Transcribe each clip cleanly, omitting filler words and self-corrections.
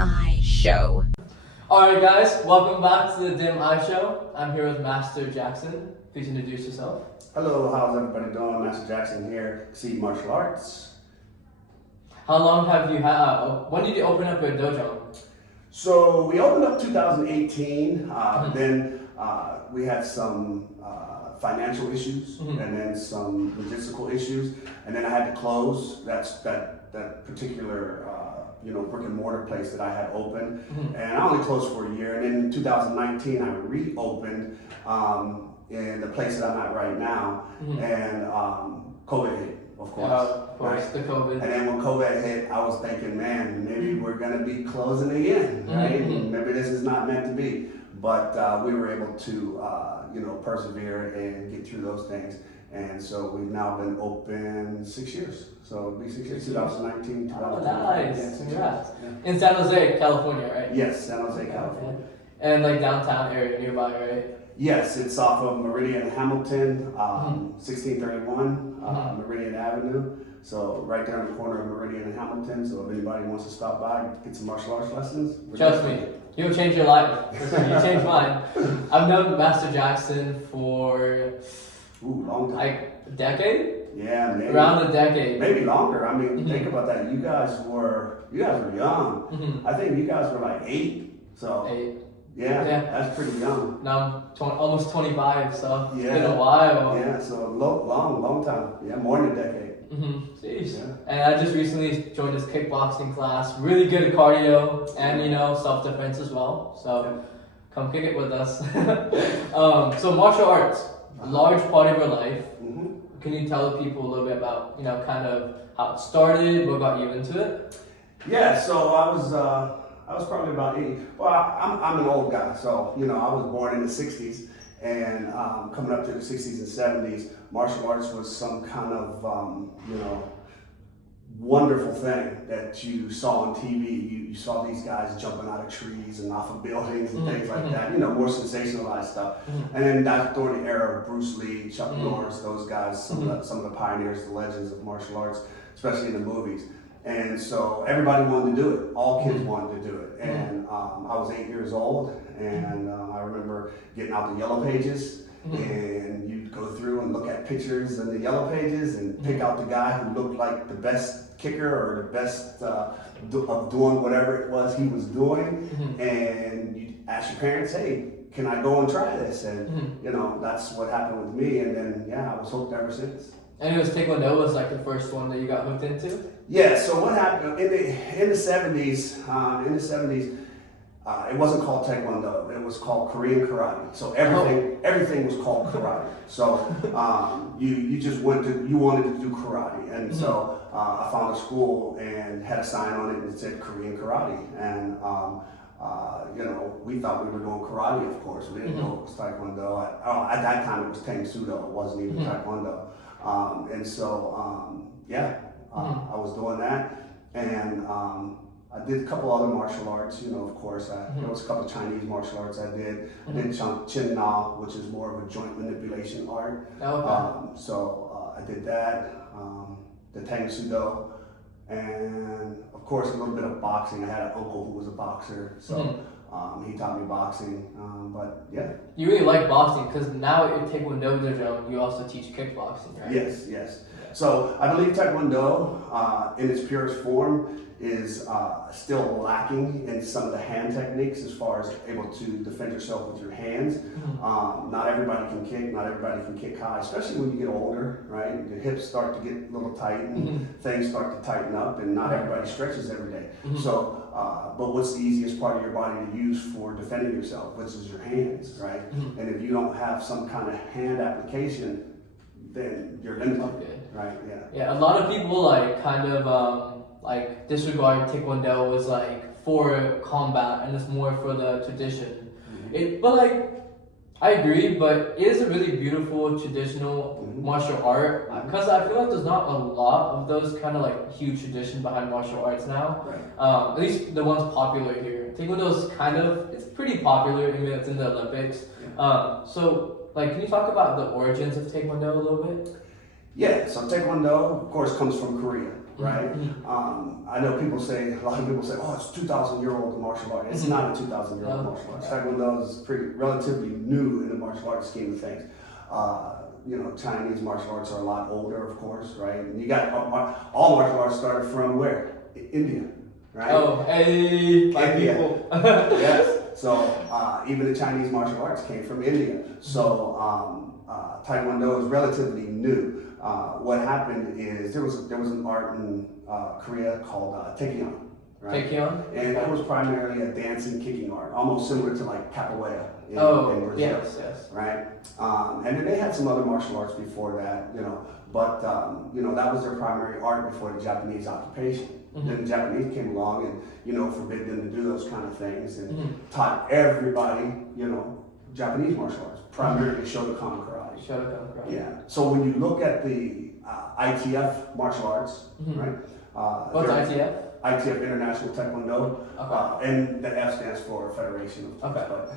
Eye Show. Alright guys, welcome back to the Dim Eye Show. I'm here with Master Jackson. Please introduce yourself. Hello, how's everybody doing? Master Jackson here, Exceed Martial Arts. How long have you had, when did you open up your Dojang? So we opened up 2018, then we had some financial issues and then some logistical issues, and then I had to close that particular brick and mortar place that I had opened, and I only closed for a year. And then in 2019 I reopened in the place that I'm at right now, and COVID hit, of course. Of course, right? the COVID. And then when COVID hit, I was thinking, man, maybe we're gonna be closing again, right? Maybe this is not meant to be. But we were able to, persevere and get through those things. And so we've now been open 6 years. So it'll be 6 years, 2019, 2020. Oh, nice. Yeah, 6 Congrats. years. In San Jose, California, right? Yes, San Jose, California. And like downtown area nearby, right? Yes, it's off of Meridian and Hamilton, 1631 Meridian Avenue. So right there in the corner of Meridian and Hamilton. So if anybody wants to stop by, get some martial arts lessons. Trust me, you'll change your life. You changed mine. I've known Master Jackson for long time. like a decade? Yeah, maybe. Around a decade. Maybe longer. I mean, think about that. You guys were young. I think you guys were like 8. So 8. yeah, Yeah. that's pretty young. Now I'm almost 25, so it's Yeah. been a while. Yeah, so long time. Yeah, more than a decade. Jeez. Yeah. And I just recently joined this kickboxing class. Really good at cardio and self-defense as well. So come kick it with us. So martial arts, a large part of your life. Can you tell the people a little bit about kind of how it started, what got you into it? Yeah, so I was probably about 8. Well, I'm an old guy, so I was born in the 60s, and coming up to the 60s and 70s, martial arts was some kind of wonderful thing that you saw on TV. You saw these guys jumping out of trees and off of buildings and things like that. More sensationalized stuff. And then that's during the era of Bruce Lee, Chuck Norris, those guys, some of the pioneers, the legends of martial arts, especially in the movies. And so everybody wanted to do it. All kids wanted to do it. And I was 8 years old, and I remember getting out the yellow pages, and you'd go through and look at pictures in the yellow pages and pick out the guy who looked like the best kicker or the best of doing whatever it was he was doing. And you'd ask your parents, hey, can I go and try this? And that's what happened with me. And then I was hooked ever since. And it was Taekwondo was like the first one that you got hooked into? Yeah, so what happened in the 70s, it wasn't called Taekwondo, it was called Korean karate. So everything was called karate. So you wanted to do karate. And so I found a school and had a sign on it that said Korean karate. And we thought we were doing karate, of course. We didn't know it was Taekwondo. At that time it was Tang Sudo, it wasn't even Taekwondo. I was doing that, and I did a couple other martial arts. Of course, there was a couple of Chinese martial arts I did. I did Chin Na, which is more of a joint manipulation art. So I did that. The Tang Sudo, and of course a little bit of boxing. I had an uncle who was a boxer, so he taught me boxing. But yeah. You really like boxing because now at Taekwondo Dojang you also teach kickboxing, right? Yes. So I believe Taekwondo, in its purest form, is still lacking in some of the hand techniques as far as able to defend yourself with your hands. Not everybody can kick, not everybody can kick high, especially when you get older, right? Your hips start to get a little tight and things start to tighten up, and not everybody stretches every day. So, but what's the easiest part of your body to use for defending yourself, which is your hands, right? And if you don't have some kind of hand application, then you're limited, right? Yeah, a lot of people disregard Taekwondo as for combat and it's more for the tradition. I agree, but it is a really beautiful traditional martial art because I feel like there's not a lot of those kind of huge tradition behind martial arts now. Right. At least the ones popular here. Taekwondo is it's pretty popular. I mean, it's in the Olympics. Can you talk about the origins of Taekwondo a little bit? Yeah, so Taekwondo, of course, comes from Korea. right? I know a lot of people say, oh, it's 2,000-year-old martial art. It's not a 2,000-year-old martial art. Taekwondo is relatively new in the martial arts scheme of things. Chinese martial arts are a lot older, of course, right? And you got all martial arts started from where? India, right? Oh, hey, my India. people. Yes. So even the Chinese martial arts came from India. So Taekwondo is relatively new. What happened is there was an art in Korea called Taekwondo. Right? Taekwondo? And it was primarily a dancing, kicking art, almost similar to like capoeira in Brazil. Yes. Right? And then they had some other martial arts before that, but that was their primary art before the Japanese occupation. Then the Japanese came along and, forbid them to do those kind of things and taught everybody, Japanese martial arts, primarily Shotokan karate. Shotokan karate. Yeah. So when you look at the ITF martial arts, right? What's ITF? ITF International Taekwondo, Okay. and the F stands for Federation of Okay. but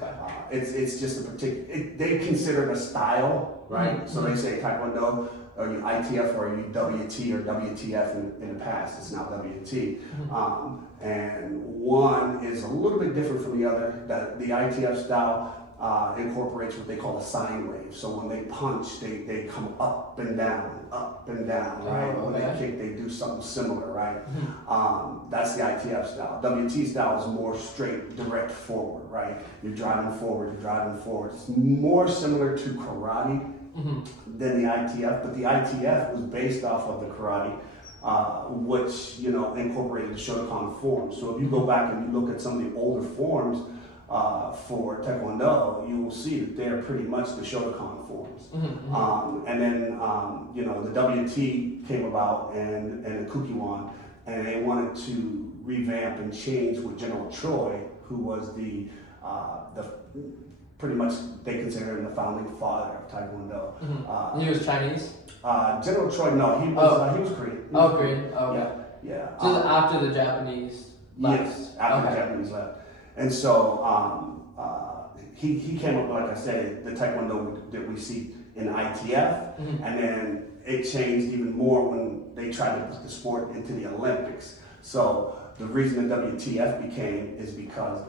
it's just a particular. They consider it a style, right? So they say Taekwondo, are you ITF or are you WT or WTF in the past? It's now WT, and one is a little bit different from the other. The ITF style incorporates what they call a sine wave. So when they punch, they come up and down, right? When they kick, they do something similar, right? That's the ITF style. WT style is more straight, direct forward, right? You're driving forward. It's more similar to karate than the ITF, but the ITF was based off of the karate, which incorporated the Shotokan forms. So if you go back and you look at some of the older forms for Taekwondo, you will see that they're pretty much the Shotokan forms. And then the WT came about and the Kukiwan, and they wanted to revamp and change with General Choi, who was the pretty much they consider him the founding father of Taekwondo. He was Chinese? General Choi, no, he was Korean. Korean. Okay. Yeah. Just after the Japanese left. Yes, after the Japanese left. And so he came up, like I said, the Taekwondo that we see in ITF, and then it changed even more when they tried to put the sport into the Olympics. So the reason the WTF became is because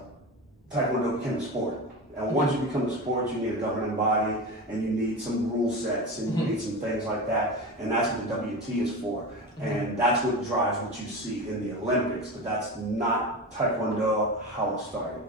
Taekwondo became a sport. And once you become a sport, you need a governing body, and you need some rule sets, and you need some things like that. And that's what the WT is for. And that's what drives what you see in the Olympics. But that's not Taekwondo how it started.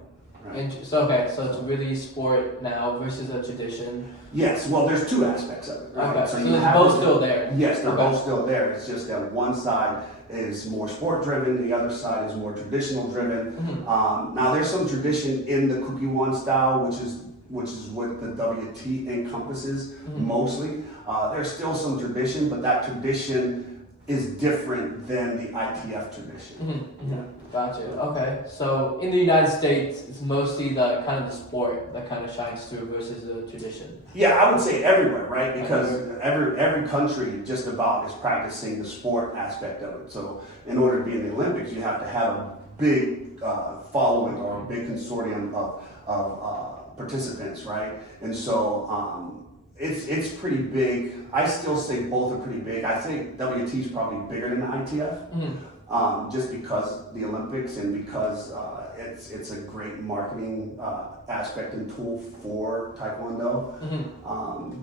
Right? So it's really sport now versus a tradition. Yes, well, there's two aspects of it. Right? Okay, so they're both still there. Yes, they're both still there. It's just that one side is more sport driven, the other side is more traditional driven. Now there's some tradition in the Kukiwan style, which is what the WT encompasses mostly. There's still some tradition, but that tradition is different than the ITF tradition. Gotcha. Okay. So in the United States, it's mostly the kind of the sport that kind of shines through versus the tradition. Yeah, I would say everywhere, right? Because every country just about is practicing the sport aspect of it. So in order to be in the Olympics, you have to have a big following or a big consortium of participants, right? And so it's pretty big. I still say both are pretty big. I think WT is probably bigger than the ITF. Just because the Olympics and because it's a great marketing aspect and tool for Taekwondo.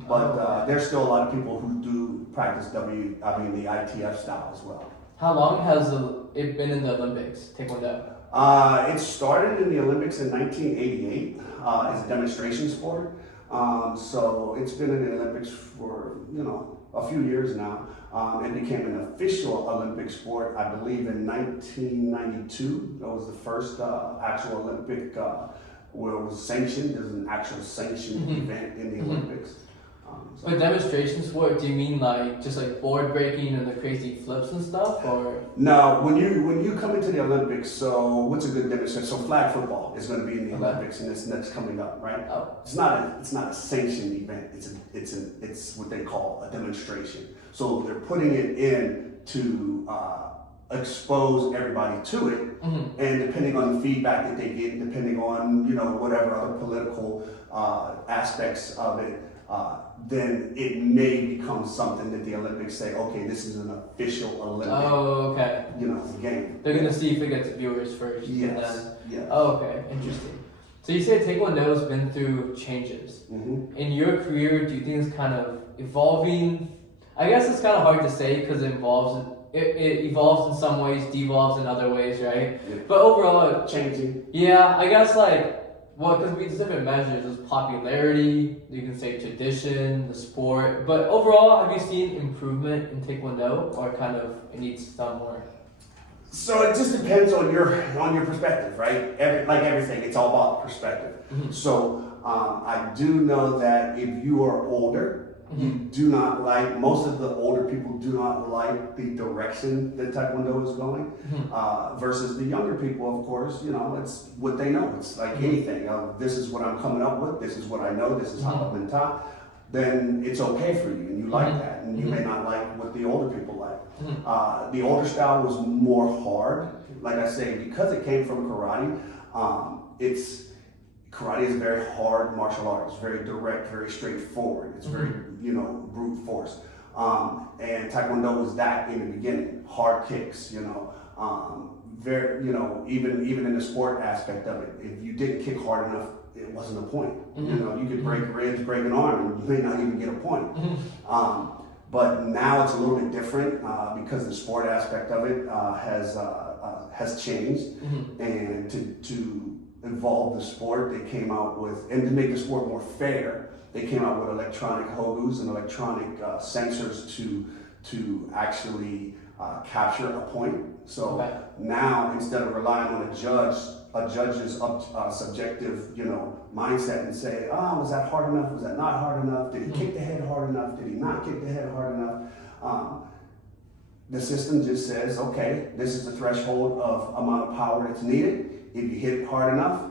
But there's still a lot of people who do practice the ITF style as well. How long has it been in the Olympics, Taekwondo? It started in the Olympics in 1988 as a demonstration sport. So it's been in the Olympics for a few years now. It became an official Olympic sport, I believe, in 1992. That was the first actual Olympic where it was sanctioned. There's an actual sanctioned event in the Olympics. By demonstration sport, do you mean just board breaking and the crazy flips and stuff, or? No, when you come into the Olympics, so what's a good demonstration? So flag football is going to be in the Olympics, and that's coming up, right? Oh. It's not a sanctioned event. It's what they call a demonstration. So they're putting it in to expose everybody to it, and depending on the feedback that they get, depending on whatever other political aspects of it. then it may become something that the Olympics say, okay, this is an official Olympic, okay. Game. They're gonna see if it gets viewers first. Yes. And then, Yes. okay, interesting. So you said Taekwondo's been through changes. Mm-hmm. In your career, do you think it's kind of evolving? I guess it's kind of hard to say because it evolves in some ways, devolves in other ways, right? Yeah. But overall, Changing. yeah, I guess because we have different measures. There's popularity, you can say tradition, the sport. But overall, have you seen improvement in Taekwondo, or kind of it needs some more? So it just depends on your perspective, right? Like everything, it's all about perspective. Mm-hmm. So I do know that if you are older, you do not like, most of the older people do not like the direction that Taekwondo is going, versus the younger people, of course, it's what they know. It's like anything. This is what I'm coming up with, this is what I know, this is how I've been taught. Then it's okay for you, and you like that, and you may not like what the older people like. The older style was more hard, like I say, because it came from karate. Karate is a very hard martial art. It's very direct, very straightforward. It's very, brute force. And Taekwondo was that in the beginning. Hard kicks, very, even in the sport aspect of it. If you didn't kick hard enough, it wasn't a point. You could break ribs, break an arm, and you may not even get a point. But now it's a little bit different because the sport aspect of it has changed, and to evolve the sport, they came out with, and to make the sport more fair, they came out with electronic hogus and electronic sensors to actually capture a point. So now, instead of relying on a judge's subjective, mindset and say, was that hard enough? Was that not hard enough? Did he kick the head hard enough? Did he not kick the head hard enough? The system just says, okay, this is the threshold of amount of power that's needed. If you hit it hard enough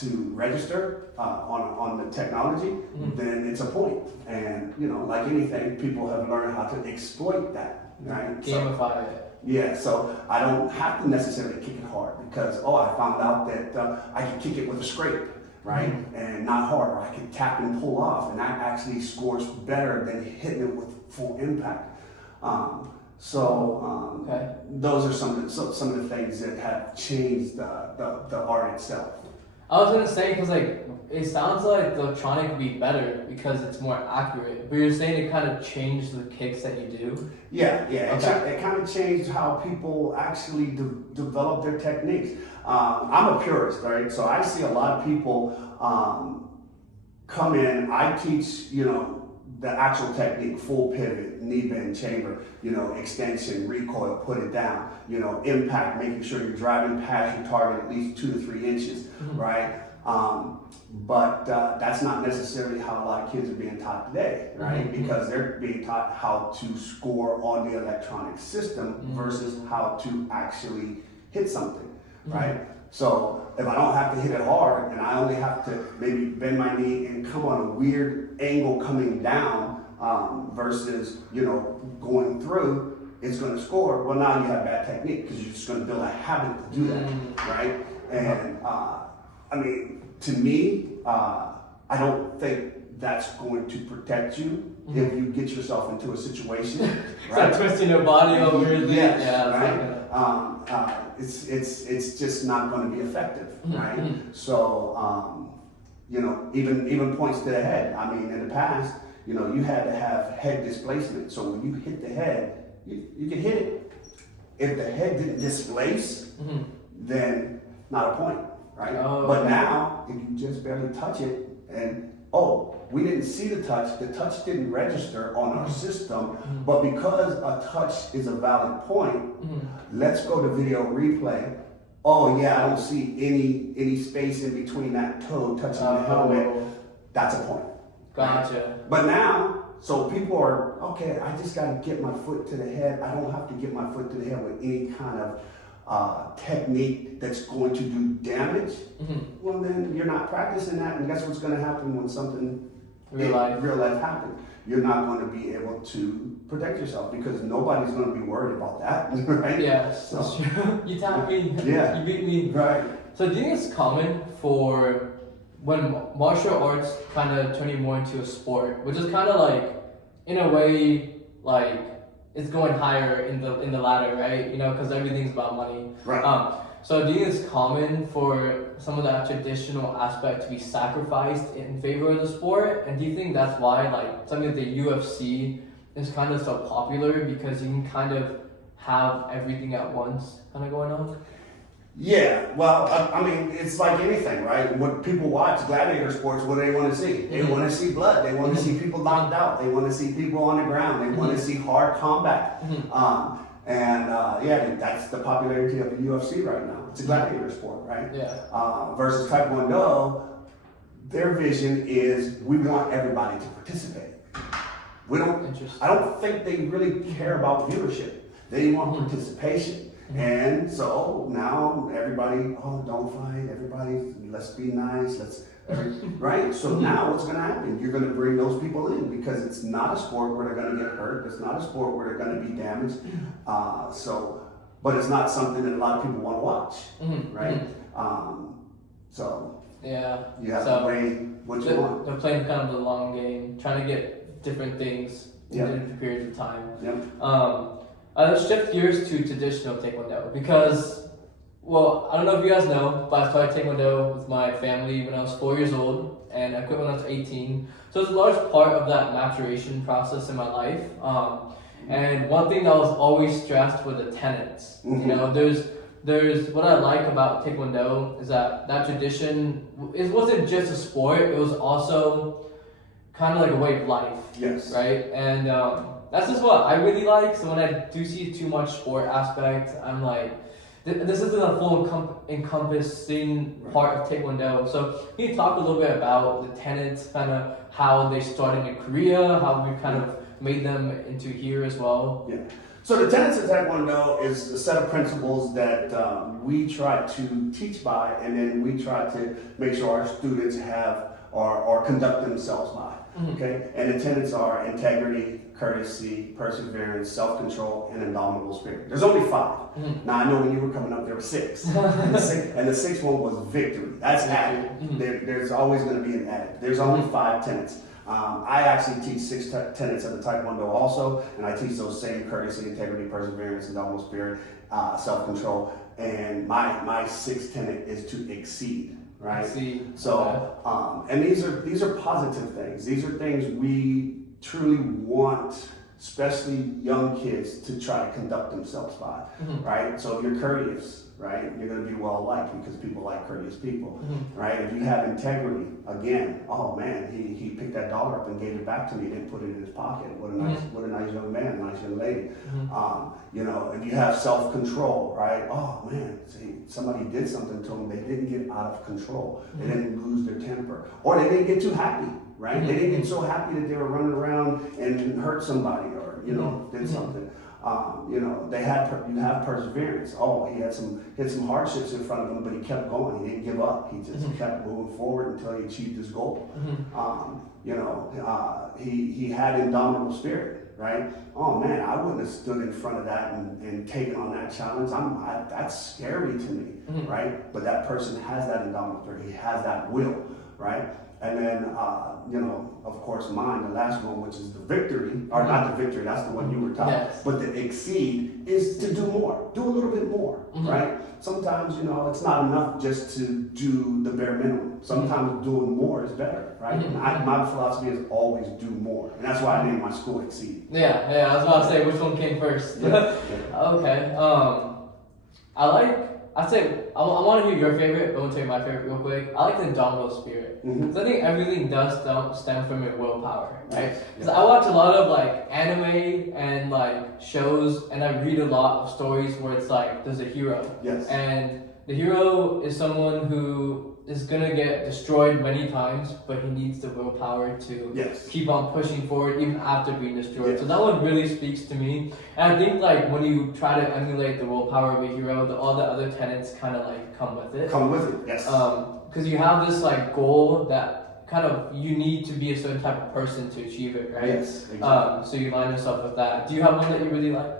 to register on the technology, then it's a point. And like anything, people have learned how to exploit that, right? Gamify it. Yeah, so I don't have to necessarily kick it hard because I found out that I can kick it with a scrape, right? And not hard, or I can tap and pull off, and that actually scores better than hitting it with full impact. Those are some of the things that have changed the art itself. I was gonna say because it sounds like the electronic would be better because it's more accurate. But you're saying it kind of changed the kicks that you do. Yeah. Okay. It kind of changed how people actually develop their techniques. I'm a purist, right? So I see a lot of people come in. I teach, the actual technique, full pivot, knee bend, chamber, extension, recoil, put it down, impact, making sure you're driving past your target at least 2 to 3 inches, right? But that's not necessarily how a lot of kids are being taught today, right? Because they're being taught how to score on the electronic system versus how to actually hit something, right? So if I don't have to hit it hard and I only have to maybe bend my knee and come on a weird angle coming down versus, going through, it's going to score. Well, now you have bad technique because you're just going to build a habit to do that, right? And to me, I don't think that's going to protect you if you get yourself into a situation. It's like twisting your body over weirdly. Yes, Yeah, right? It's just not going to be effective, right? So, even points to the head. In the past, you had to have head displacement. So when you hit the head, you can hit it. If the head didn't displace, then not a point, right? But now, if you just barely touch it, and we didn't see the touch didn't register on our system, but because a touch is a valid point, let's go to video replay. I don't see any space in between that toe touching the helmet. That's a point. Gotcha. But now, so people are, okay, I just got to get my foot to the head. I don't have to get my foot to the head with any kind of technique that's going to do damage. Well, then you're not practicing that, and guess what's going to happen when something real life happens? You're not going to be able to protect yourself because nobody's going to be worried about that, right? Yes, that's true. You tapped me. Yeah. You beat me. Right. So do you think it's common for when martial arts kind of turning more into a sport, which is kind of like, in a way, like it's going higher in the ladder, right? You know, because everything's about money. Right. So do you think it's common for some of that traditional aspect to be sacrificed in favor of the sport? And do you think that's why like something like the UFC is kind of so popular, because you can kind of have everything at once kind of going on? Yeah, well, I mean, it's like anything, right? When people watch gladiator sports, what do they want to see? They want to see blood. They want to see people knocked out. They want to see people on the ground. They want to see hard combat. Yeah, that's the popularity of the UFC right now. It's a gladiator sport, right? Yeah. Versus Taekwondo, their vision is we want everybody to participate. I don't think they really care about viewership. They want participation. And so now everybody, don't fight, everybody, let's be nice, right? So now what's going to happen? You're going to bring those people in, because it's not a sport where they're going to get hurt. It's not a sport where they're going to be damaged. But it's not something that a lot of people want to watch, right? Yeah. You have to weigh what you want. They're playing kind of the long game, trying to get different things in different periods of time. Yep. Let's shift gears to traditional Taekwondo, because, well, I don't know if you guys know, but I started Taekwondo with my family when I was 4 years old, and I quit when I was 18. So it's a large part of that maturation process in my life. And one thing that was always stressed were the tenets. You know, there's what I like about Taekwondo is that tradition, it wasn't just a sport, it was also kind of like a way of life. Yes. Right? And that's just what I really like. So when I do see too much sport aspect, I'm like, this isn't a full encompassing part of Taekwondo. So can you talk a little bit about the tenets, kind of how they started in Korea, how we kind of made them into here as well? Yeah. So the tenets of Taekwondo is a set of principles that we try to teach by, and then we try to make sure our students have or conduct themselves by. Okay, and the tenets are integrity, courtesy, perseverance, self-control, and indomitable spirit. There's only 5. Now I know when you were coming up there were 6, and the sixth one was victory. That's added. There's always going to be an added. There's only 5 tenets. I actually teach 6 tenets of the Taekwondo also, and I teach those same courtesy, integrity, perseverance, indomitable spirit, self-control. And my 6th tenet is to exceed. Right. So, and these are positive things. These are things we truly want, especially young kids, to try to conduct themselves by. Right. So if you're courteous, right, you're going to be well liked because people like courteous people. Right. If you have integrity, again, oh man, he picked that dollar up and gave it back to me. Didn't put it in his pocket. What a nice young man, nice young lady. You know, if you have self-control, right? Oh man, see, somebody did something to them. They didn't get out of control. They didn't lose their temper, or they didn't get too happy, right? They didn't get so happy that they were running around and hurt somebody, or did something. You know, you have perseverance. Oh, he had some hardships in front of him, but he kept going. He didn't give up. He just kept moving forward until he achieved his goal. You know, he had indomitable spirit. Right? Oh man, I wouldn't have stood in front of that and taken on that challenge. That's scary to me, right? But that person has that indomitable spirit. He has that will, right? And then, you know, of course, mine, the last one, which is the victory, or not the victory, that's the one you were taught. Yes. But the exceed is to do more, do a little bit more, right? Sometimes, you know, it's not enough just to do the bare minimum. Sometimes doing more is better, right? My philosophy is always do more. And that's why I named my school Exceed. Yeah, I was about to say, which one came first? Okay. I want to hear your favorite, but I'll tell you my favorite real quick. I like the indomitable spirit. Because I think everything does stem from your willpower, right? Because I watch a lot of like anime and like shows, and I read a lot of stories where it's like there's a hero. Yes. And the hero is someone who is gonna get destroyed many times, but he needs the willpower to keep on pushing forward even after being destroyed. So that one really speaks to me. And I think like when you try to emulate the willpower of a hero, all the other tenets kind of like come with it. Yes. Because you have this like goal that kind of you need to be a certain type of person to achieve it, right? Yes. Exactly. So you line yourself with that. Do you have one that you really like?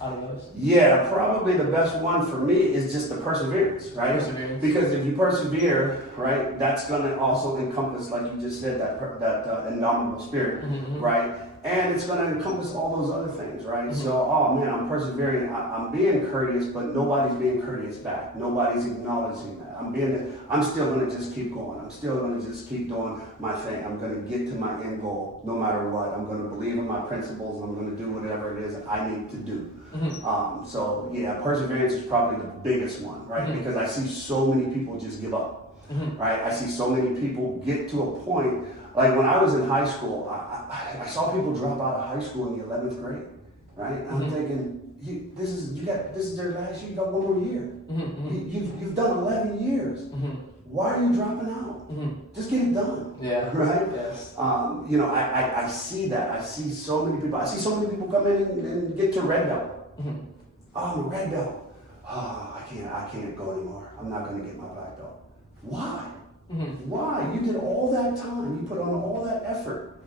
out of those? Yeah, probably the best one for me is just the perseverance, right? Perseverance. Because if you persevere, right, that's going to also encompass, like you just said, that indomitable spirit, right? And it's going to encompass all those other things, right? So, oh man, I'm persevering. I'm being courteous, but nobody's being courteous back. Nobody's acknowledging that. I'm still going to just keep going. I'm still going to just keep doing my thing. I'm going to get to my end goal no matter what. I'm going to believe in my principles. I'm going to do whatever it is I need to do. So yeah, perseverance is probably the biggest one, right? Because I see so many people just give up, right? I see so many people get to a point, like when I was in high school, I saw people drop out of high school in the 11th grade, right? I'm thinking, this is their last year. You got one more year. You've done 11 years. Why are you dropping out? Just get it done. Yeah. Right? Yes. I see that. I see so many people. I see so many people come in and get to red belt. Oh, red belt. Oh, I can't go anymore. I'm not going to get my black belt. Why? Why? You did all that time. You put on all that effort.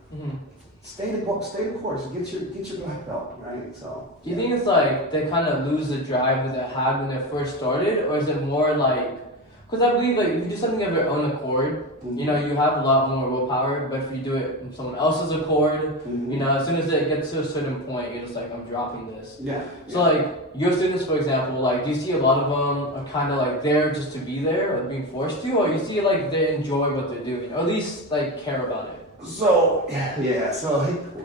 Stay the course. Get your black belt, right? So. Do you think it's like they kind of lose the drive that they had when they first started, or is it more like? Because I believe like if you do something of your own accord, you know, you have a lot more willpower. But if you do it in someone else's accord, you know, as soon as it gets to a certain point, you're just like, I'm dropping this. Yeah. So like your students, for example, like do you see a lot of them are kind of like there just to be there, or being forced to, or you see like they enjoy what they're doing, or at least like care about it? So yeah, so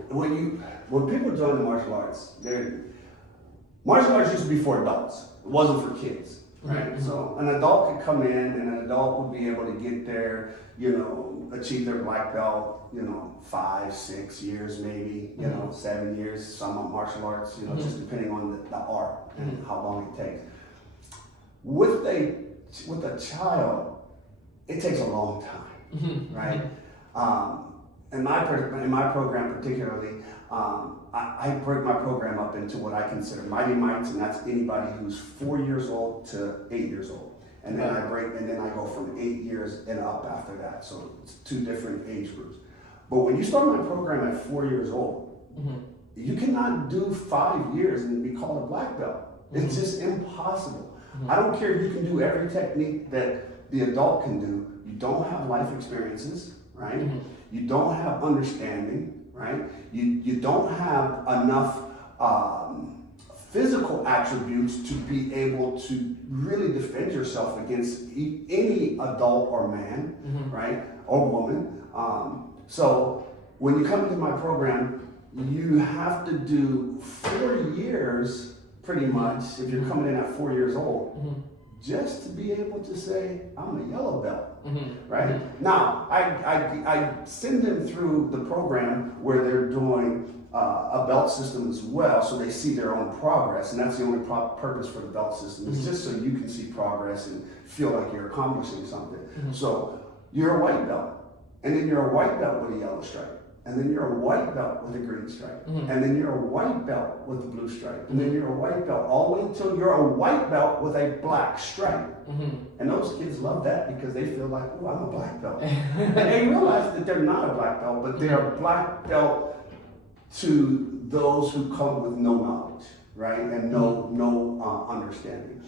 when people join the martial arts, martial arts used to be for adults. It wasn't for kids, right? So an adult could come in and an adult would be able to get there, you know, achieve their black belt, you know, 5, 6 years maybe, you know, 7 years, some of martial arts, you know, just depending on the art and how long it takes. With a child, it takes a long time, right? In my program particularly, I break my program up into what I consider mighty mites, and that's anybody who's 4 years old to 8 years old. And then I go from 8 years and up after that. So it's 2 different age groups. But when you start my program at 4 years old, you cannot do 5 years and be called a black belt. It's just impossible. I don't care if you can do every technique that the adult can do. You don't have life experiences, right? You don't have understanding, right? You don't have enough physical attributes to be able to really defend yourself against any adult or man, right? Or woman. So when you come into my program, you have to do 4 years pretty much, if you're coming in at 4 years old, just to be able to say, I'm a yellow belt, right? Now, I send them through the program where they're doing a belt system as well, so they see their own progress, and that's the only purpose for the belt system. It's just so you can see progress and feel like you're accomplishing something. So you're a white belt, and then you're a white belt with a yellow stripe. And then you're a white belt with a green stripe. And then you're a white belt with a blue stripe. And then you're a white belt all the way until you're a white belt with a black stripe. And those kids love that because they feel like, oh, I'm a black belt. And they realize that they're not a black belt, but they're a black belt to those who come with no knowledge, right? And no understanding.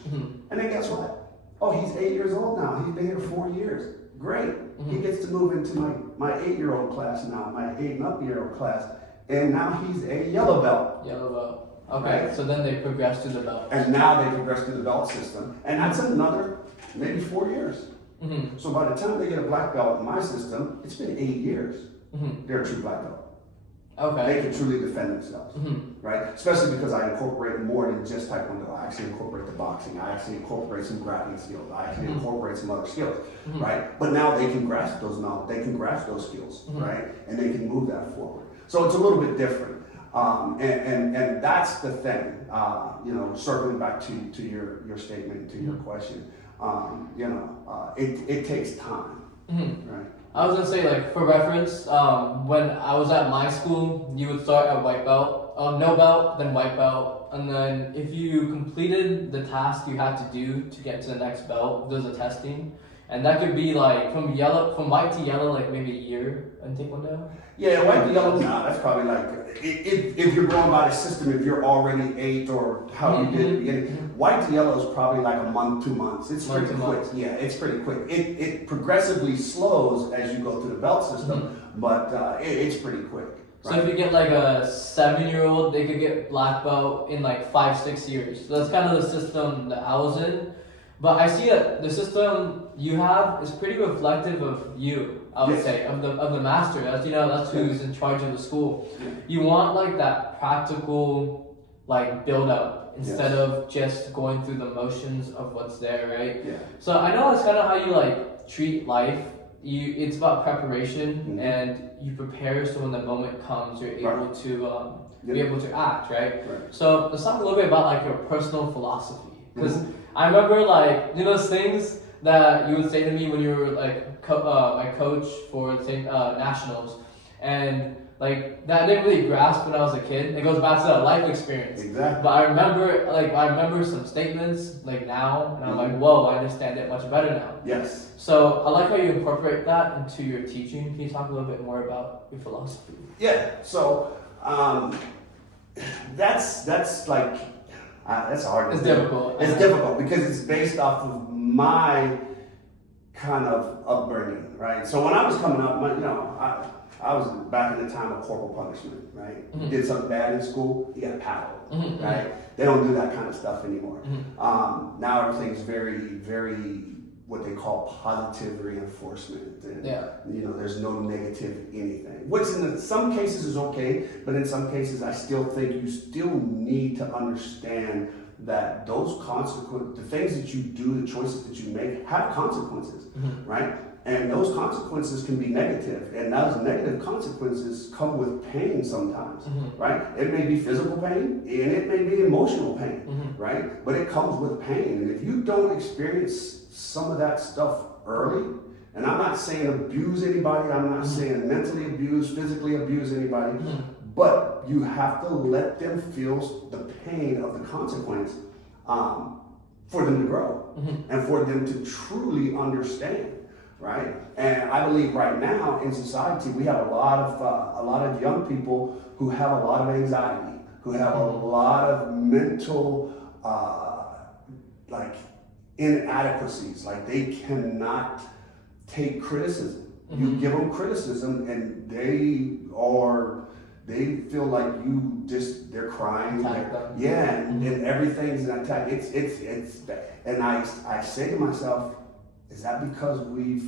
And then guess what? Oh, he's 8 years old now. He's been here 4 years. Great. He gets to move into my 8-year-old class now, my 8 and up year old class, and now he's a yellow belt. Yellow belt. Okay, right? So then they progress to the belt. And now they progress to the belt system, and that's another maybe 4 years. So by the time they get a black belt in my system, it's been 8 years. They're a true black belt. Okay. They can truly defend themselves, right? Especially because I incorporate more than just Taekwondo. I actually incorporate the boxing. I actually incorporate some grappling skills. I actually incorporate some other skills, right? But now they can grasp those knowledge. They can grasp those skills, right? And they can move that forward. So it's a little bit different. And that's the thing, you know, circling back to your statement, to your question, you know, it takes time, right? I was gonna say, like, for reference, when I was at my school, you would start at white belt, no belt, then white belt, and then if you completed the task you had to do to get to the next belt, there's a testing, And that could be like from white to yellow, like maybe a year in Taekwondo. Yeah, white to yellow, nah, that's probably like, if you're going by the system, if you're already 8 or how you did at the beginning, white to yellow is probably like a month, 2 months. It's pretty quick. Yeah, it's pretty quick. It progressively slows as you go through the belt system, but it's pretty quick. So if you get like a 7-year-old, they could get black belt in like 5-6 years. So that's kind of the system that I was in. But I see that the system you have is pretty reflective of you, I would say, of the master. As you know, that's who's in charge of the school. You want like that practical like build up instead of just going through the motions of what's there, right? Yeah. So I know that's kind of how you like treat life. It's about preparation and you prepare so when the moment comes you're able to be able to act, right? So let's talk a little bit about like your personal philosophy, because I remember like those things that you would say to me when you were like my coach for nationals, and like that I didn't really grasp when I was a kid. It goes back to that life experience. Exactly. But I remember some statements like now, and I'm like, whoa, I understand it much better now. Yes. So I like how you incorporate that into your teaching. Can you talk a little bit more about your philosophy? Yeah. So that's like that's hard. It's difficult. It's difficult because it's based off of my kind of upbringing, right? So when I was coming up, I was back in the time of corporal punishment, right? You did something bad in school, you got paddled, right? They don't do that kind of stuff anymore. Now everything's very, very what they call positive reinforcement. And, there's no negative anything. Which in some cases is okay, but in some cases I still think you still need to understand that those consequences, the things that you do, the choices that you make have consequences, right? And those consequences can be negative, and those negative consequences come with pain sometimes, right? It may be physical pain, and it may be emotional pain, right? But it comes with pain, and if you don't experience some of that stuff early, and I'm not saying abuse anybody, I'm not saying mentally abuse, physically abuse anybody, but you have to let them feel the pain of the consequence for them to grow and for them to truly understand. Right, and I believe right now in society we have a lot of young people who have a lot of anxiety, who have a lot of mental like inadequacies, like they cannot take criticism. You give them criticism and they feel like they're crying. And everything's an attack. It's bad. And I say to myself, is that because we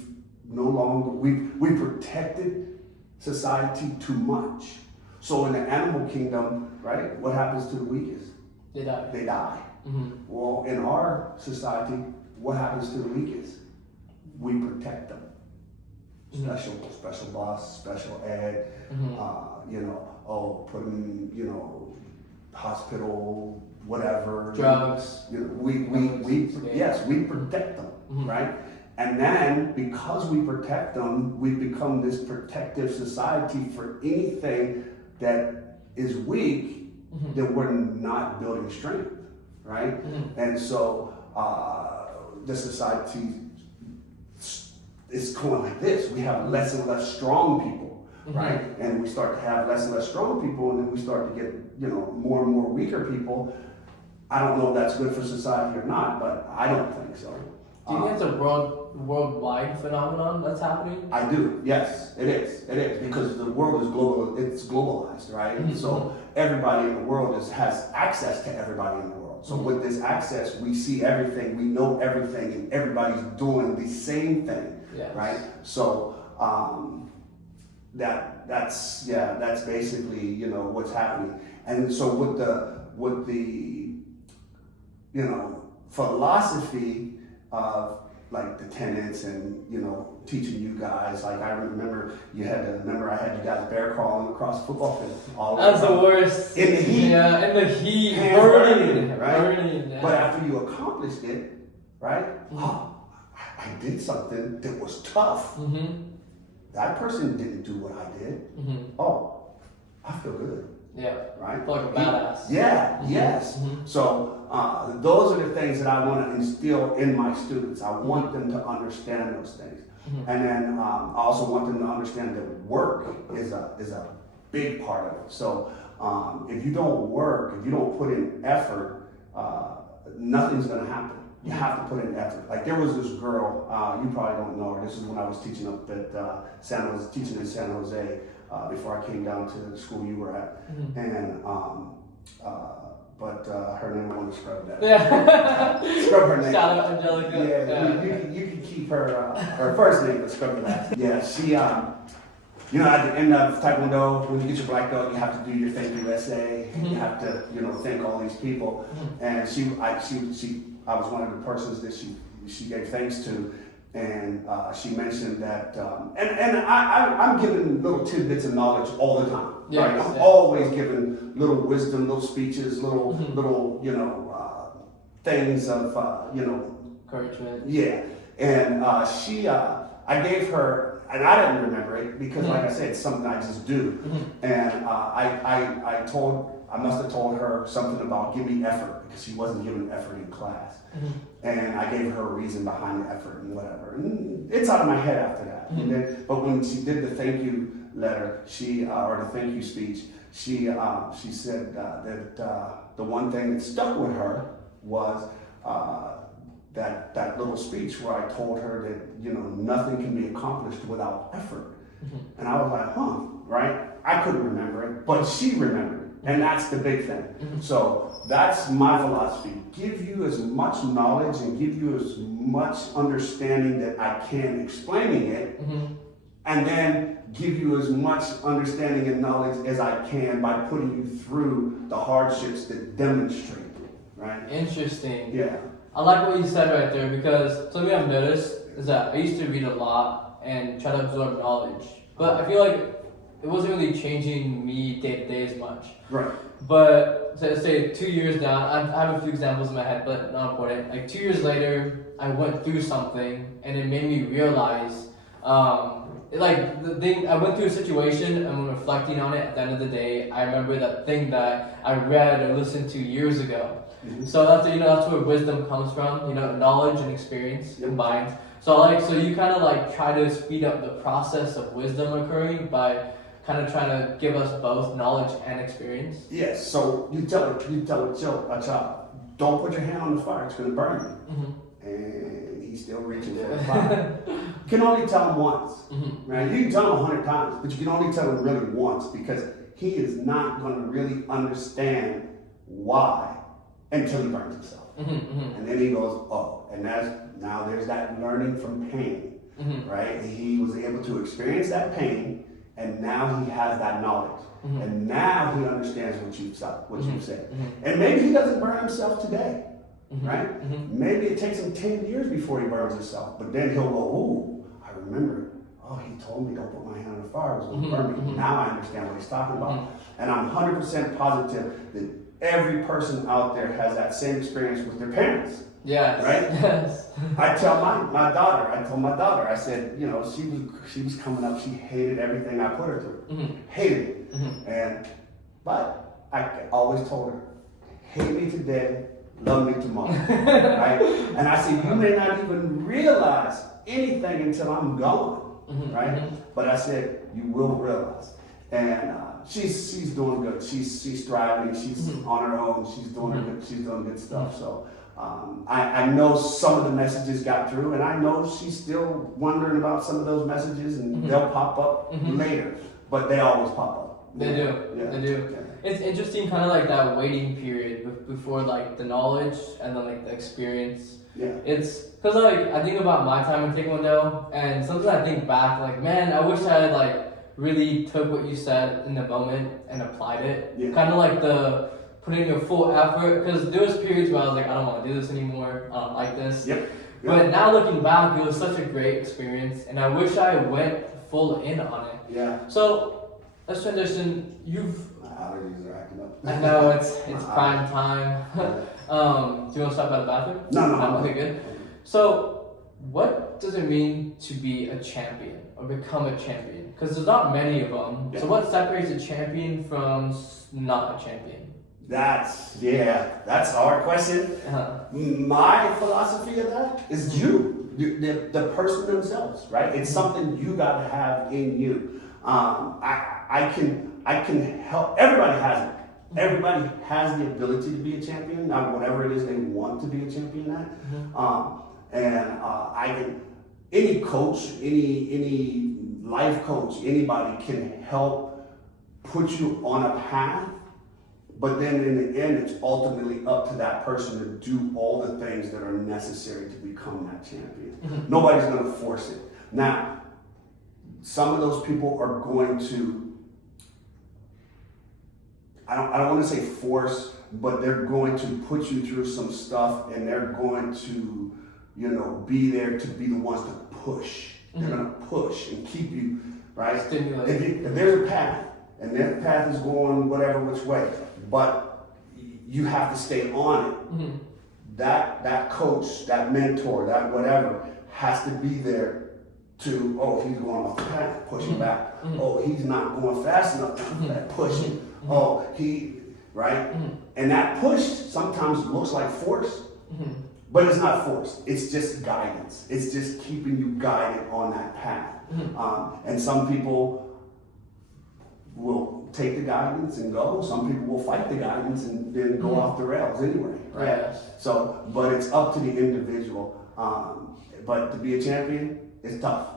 protected society too much? So in the animal kingdom, right, what happens to the weakest? They die. They die. Well, in our society, what happens to the weakest? We protect them. Special boss, special ed, put them in, hospital, whatever. Drugs. We protect them, right? And then, because we protect them, we become this protective society for anything that is weak, then we're not building strength, right? And so the society is going like this. We have less and less strong people, right? And we start to have less and less strong people, and then we start to get, more and more weaker people. I don't know if that's good for society or not, but I don't think so. Do you think it's a worldwide phenomenon that's happening? I do. Yes, it is. It is, because the world is global. It's globalized, right? So everybody in the world has access to everybody in the world. So with this access, we see everything, we know everything, and everybody's doing the same thing, right? So that's basically what's happening. And so with the philosophy of like the tenets and teaching you guys, like I remember I had you guys bear crawling across the football field. That's the worst. In the heat. Yeah, in the heat. Burning, right? Burning, yeah. But after you accomplished it, right? I did something that was tough. That person didn't do what I did. Oh, I feel good. Yeah. right? Feel like a badass. Yeah, yes. So those are the things that I want to instill in my students. I want them to understand those things. And then I also want them to understand that work is a big part of it. So if you don't work, if you don't put in effort, nothing's going to happen. You have to put in effort. Like there was this girl, you probably don't know her. This is when I was teaching up at teaching in San Jose before I came down to the school you were at. And but her name, I want to scrub that. Yeah. Scrub her name. Shout out Angelica. Yeah. You can keep her first name, but scrub the last. Yeah, she, you know, at the end of Taekwondo, when you get your black belt, you have to do your thank you essay. You have to, you know, thank all these people. And I was one of the persons that she gave thanks to. And she mentioned that, and I'm giving little tidbits of knowledge all the time. Right? I'm always giving little wisdom, little speeches, little you know, things of, you know, encouragement. Yeah. And I gave her, and I didn't remember it because, like I said, it's something I just do. And I must have told her something about give me effort because she wasn't giving effort in class. And I gave her a reason behind the effort and whatever. And it's out of my head after that. And then, but when she did the thank you letter, or the thank you speech, she said that the one thing that stuck with her was that little speech where I told her that, you know, nothing can be accomplished without effort. And I was like, right? I couldn't remember it, but she remembered it. And that's the big thing. So that's my philosophy. Give you as much knowledge and give you as much understanding that I can explaining it. And then give you as much understanding and knowledge as I can by putting you through the hardships that demonstrate it, right? Interesting. Yeah. I like what you said right there because something I've noticed is that I used to read a lot and try to absorb knowledge, but I feel like it wasn't really changing me day to day as much. Right. But say 2 years down, I have a few examples in my head, but not important. Like 2 years later, I went through something and it made me realize, I went through a situation and when reflecting on it at the end of the day, I remember that thing that I read or listened to years ago. So that's where wisdom comes from, knowledge and experience combined. So you kind of try to speed up the process of wisdom occurring by kind of trying to give us both knowledge and experience. Yes. So you tell a child, don't put your hand on the fire; it's going to burn you. And he's still reaching for the fire. You can only tell him once, right? You can tell him 100 times, but you can only tell him really once because he is not going to really understand why until he burns himself. And then he goes, oh, and now there's that learning from pain, right? He was able to experience that pain, and now he has that knowledge, and now he understands what you've said. And maybe he doesn't burn himself today, right? Maybe it takes him 10 years before he burns himself, but then he'll go, oh, I remember. Oh, he told me don't put my hand on the fire. It was going to burn me. Now I understand what he's talking about. And I'm 100% positive that every person out there has that same experience with their parents. Yes. Right? Yes. I tell my daughter, I said, she was coming up, she hated everything I put her through. Hated it. But I always told her, hate me today, love me tomorrow. Right? And I said, you may not even realize anything until I'm gone. Right? But I said, you will realize. And she's doing good. She's thriving. She's on her own. She's doing good stuff. So I know some of the messages got through, and I know she's still wondering about some of those messages, and they'll pop up later. But they always pop up. They do. They do. Yeah. It's interesting, kind of like that waiting period before the knowledge and then the experience. Yeah. It's because I think about my time in Taekwondo, and sometimes I think back man, I wish I had really took what you said in the moment and applied it. Yeah. Kind of the putting your full effort, because there was periods where I was I don't want to do this anymore. I don't like this. Yep. But now looking back, it was such a great experience, and I wish I went full in on it. Yeah. So let's transition. My allergies are acting up. I know it's prime time. Do you want to stop by the bathroom? No. Okay, good. So what does it mean to be a champion or become a champion? Because there's not many of them. Yeah. So what separates a champion from not a champion? That's a hard question. My philosophy of that is the person themselves, right? It's something you got to have in you. I can help. Everybody has it. Everybody has the ability to be a champion, whatever it is they want to be a champion at. I can, any coach, any life coach, anybody can help put you on a path, but then in the end, it's ultimately up to that person to do all the things that are necessary to become that champion. Nobody's going to force it. Now, some of those people are going to, I don't want to say force, but they're going to put you through some stuff, and they're going to, be there to be the ones to push. They're going to push and keep you, right? If there's a path, and that path is going whatever which way, but you have to stay on it. That coach, that mentor, that whatever has to be there to, oh, he's going off the path, push him back. Oh, he's not going fast enough, push him. Oh, right? And that push sometimes looks like force, but it's not force. It's just guidance. It's just keeping you guided on that path. And some people will take the guidance and go. Some people will fight the guidance and then go off the rails anyway, right? Yes. So, but it's up to the individual. But to be a champion is tough.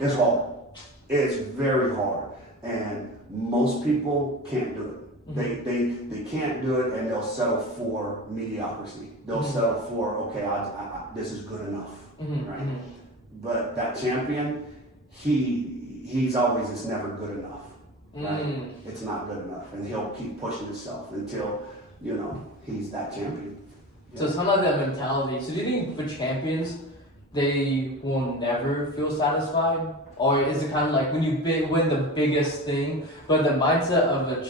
It's hard. It's very hard. And most people can't do it. They can't do it, and they'll settle for mediocrity. They'll settle for, okay, this is good enough, right? But that champion, he's always, it's never good enough. Right? It's not good enough, and he'll keep pushing himself until he's that champion. So it's kind of like that mentality. So do you think for champions, they will never feel satisfied, or is it kind of like when you win the biggest thing, but the mindset of a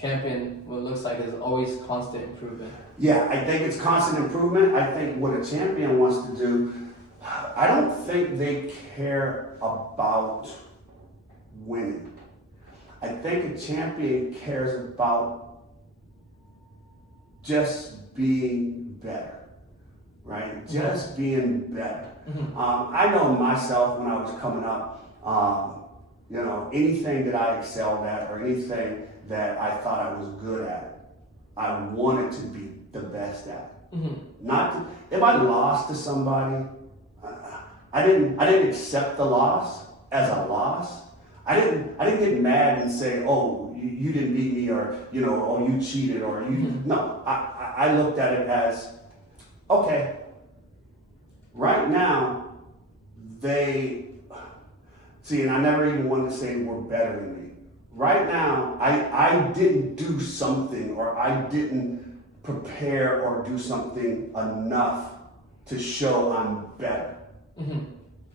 champion, what it looks like, is always constant improvement? Yeah, I think it's constant improvement. I think what a champion wants to do, I don't think they care about winning. I think a champion cares about just being better, right? Just being better. I know myself when I was coming up, anything that I excelled at or anything that I thought I was good at, I wanted to be the best at. If I lost to somebody, I didn't accept the loss as a loss. I didn't get mad and say, oh, you didn't beat me, or oh, you cheated, or you. No, I looked at it as, okay, right now and I never even wanted to say they were better than me. Right now, I didn't do something, or I didn't prepare or do something enough to show I'm better.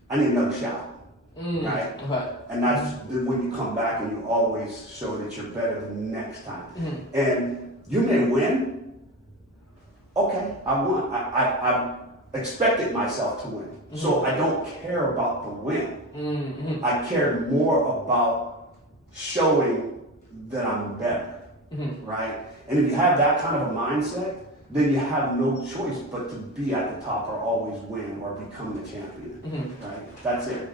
I need another shot. Right? Okay. And that's when you come back and you always show that you're better the next time. And you may win. Okay, I won. I expected myself to win. So I don't care about the win. I care more about showing that I'm better. Right? And if you have that kind of a mindset, then you have no choice but to be at the top or always win or become the champion. Right? That's it.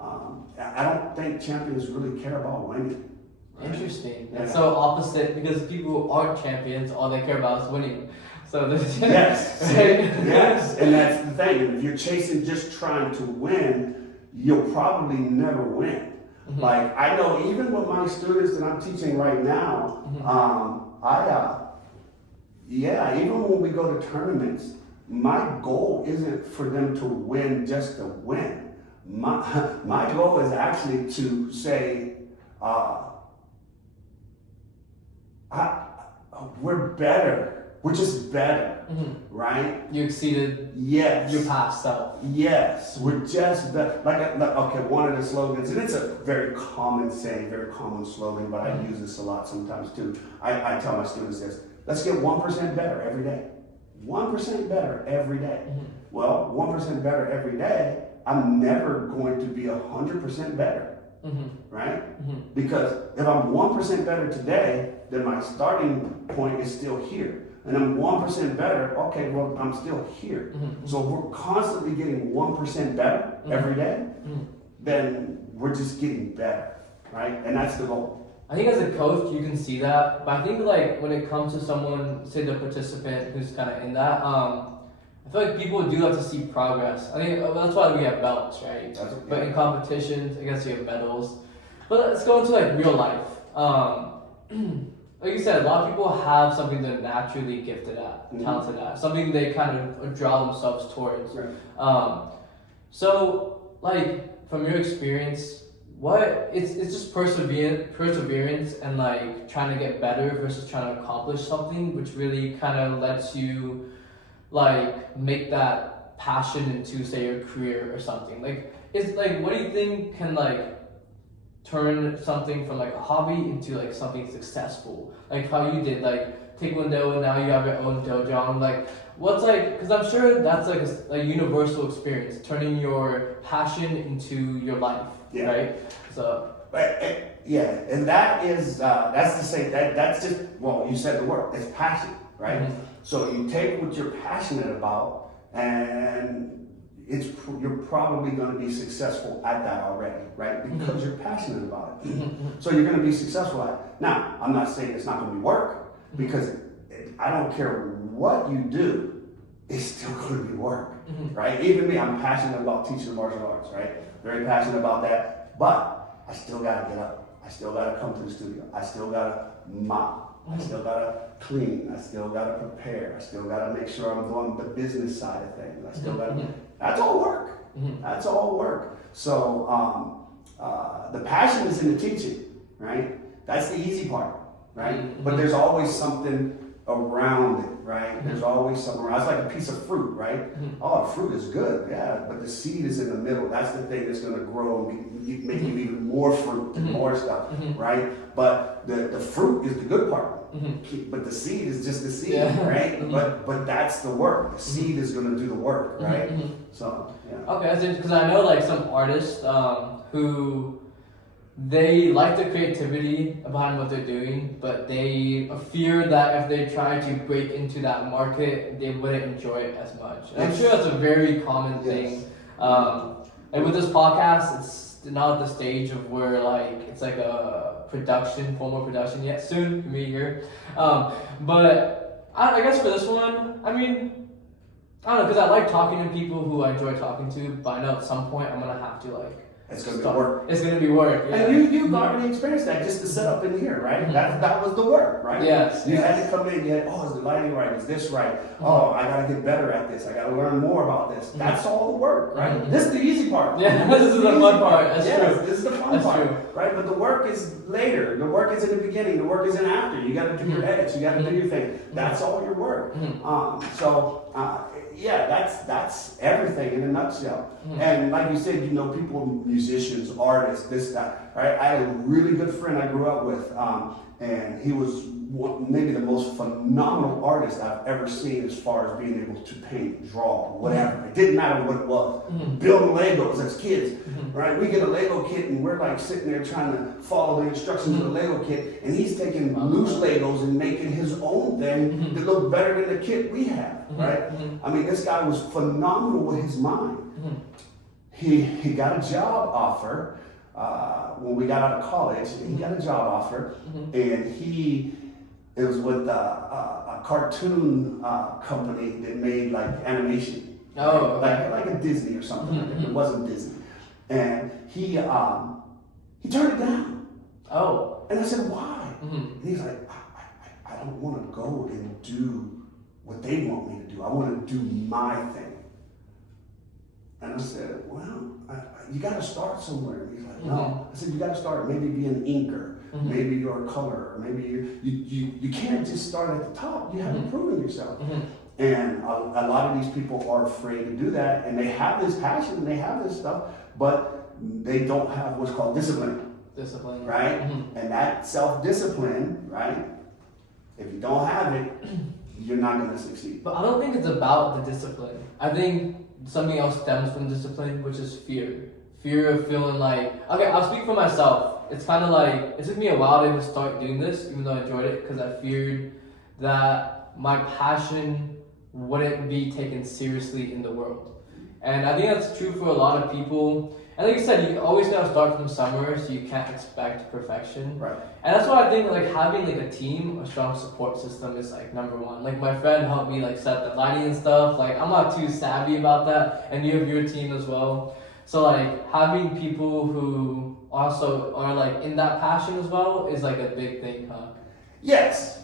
I don't think champions really care about winning. Right? Interesting. Yeah. That's so opposite, because people who aren't champions, all they care about is winning. So yes, yes, and that's the thing. If you're just trying to win, you'll probably never win. Like, I know even with my students that I'm teaching right now, even when we go to tournaments, my goal isn't for them to win just to win. My goal is actually to say, we're better. We're just better, right? You exceeded your past self. Yes, we're just better. Okay, one of the slogans, and it's a very common saying, very common slogan, but I use this a lot sometimes too. I tell my students this: let's get 1% better every day. 1% better every day. Well, 1% better every day, I'm never going to be 100% better, right? Because if I'm 1% better today, then my starting point is still here. And I'm 1% better, okay, well, I'm still here. So if we're constantly getting 1% better every day, then we're just getting better, right? And that's the goal. I think as a coach, you can see that, but I think like when it comes to someone, say the participant who's kind of in that, I feel like people do have to see progress. I think that's why we have belts, right? But in competitions, I guess you have medals. But let's go into like real life. Like you said, a lot of people have something they're naturally gifted at, talented at, something they kind of draw themselves towards. Right. So like from your experience, it's just perseverance and like trying to get better versus trying to accomplish something, which really kind of lets you like make that passion into say your career or something. Like it's like, what do you think can like turn something from like a hobby into like something successful? Like how you did like Taekwondo and now you have your own Dojang. Like what's like, because I'm sure that's like a universal experience, turning your passion into your life, right? So. Yeah, and that is that's the same. That's just, well, you said the word. It's passion, right? So you take what you're passionate about, and you're probably going to be successful at that already, right? Because you're passionate about it. So you're going to be successful at it. Now, I'm not saying it's not going to be work, because I don't care what you do, it's still going to be work, right? Even me, I'm passionate about teaching martial arts, right? Very passionate about that, but I still got to get up. I still got to come to the studio. I still got to mop. I still got to clean. I still got to prepare. I still got to make sure I'm doing the business side of things. I still got to, that's all work. That's all work. So the passion is in the teaching, right? That's the easy part, right? But there's always something around it, right? There's always something around. It's like a piece of fruit, right? Oh, fruit is good, yeah, but the seed is in the middle. That's the thing that's going to grow and make you even more fruit and more stuff, right? But the fruit is the good part. But the seed is just the seed, right? But that's the work. The seed is going to do the work, right? So, yeah. Okay, that's interesting, because I know like some artists who they like the creativity behind what they're doing, but they fear that if they try to break into that market, they wouldn't enjoy it as much. And I'm sure that's a very common thing. And with this podcast, it's not at the stage of where like it's like a formal production yet. Soon, me here. But I guess for this one, I mean, I don't know, because I like talking to people who I enjoy talking to, but I know at some point I'm gonna have to like. It's going to be work. It's going to be work. Yeah. And you've already experienced that just to set up in here, right? That was the work, right? Yes. You had to come in. You had, is the lighting right? Is this right? Oh, I got to get better at this. I got to learn more about this. That's all the work, right? This is the easy part. Yeah, this is the fun part. That's true. This is the fun part, right? But the work is later. The work is in the beginning. The work is in after. You got to do your edits. You got to do your thing. That's all your work. Yeah, that's everything in a nutshell. And like you said, people, musicians, artists, this, that, right? I had a really good friend I grew up with, and he was maybe the most phenomenal artist I've ever seen as far as being able to paint, draw, whatever. It didn't matter what it was. Building Legos as kids, right? We get a Lego kit and we're like sitting there trying to follow the instructions of the Lego kit, and he's taking loose Legos and making his own thing that looked better than the kit we have, right? I mean, this guy was phenomenal with his mind. He got a job offer when we got out of college. He got a job offer, and it was with a cartoon company that made like animation. Oh, okay. like a Disney or something. It wasn't Disney, and he turned it down. Oh, and I said, why? And he's like, I don't want to go and do what they want me to do. I want to do my thing. And I said, well, you got to start somewhere. And he's like, no. I said, you got to start. Maybe be an inker. Maybe you're a colorer. Maybe you can't just start at the top. You haven't proven yourself. And a lot of these people are afraid to do that. And they have this passion and they have this stuff, but they don't have what's called discipline. Discipline. Right? And that self-discipline, right? If you don't have it, you're not going to succeed. But I don't think it's about the discipline. I think something else stems from discipline, which is fear. Fear of feeling like, okay, I'll speak for myself. It's kind of like, it took me a while to even start doing this, even though I enjoyed it, because I feared that my passion wouldn't be taken seriously in the world. And I think that's true for a lot of people. And like you said, you always gotta start from somewhere, so you can't expect perfection. Right. And that's why I think like having like a team, a strong support system is like number one. Like my friend helped me like set the lighting and stuff. Like I'm not too savvy about that, and you have your team as well. So like having people who also are like in that passion as well is like a big thing, huh? Yes,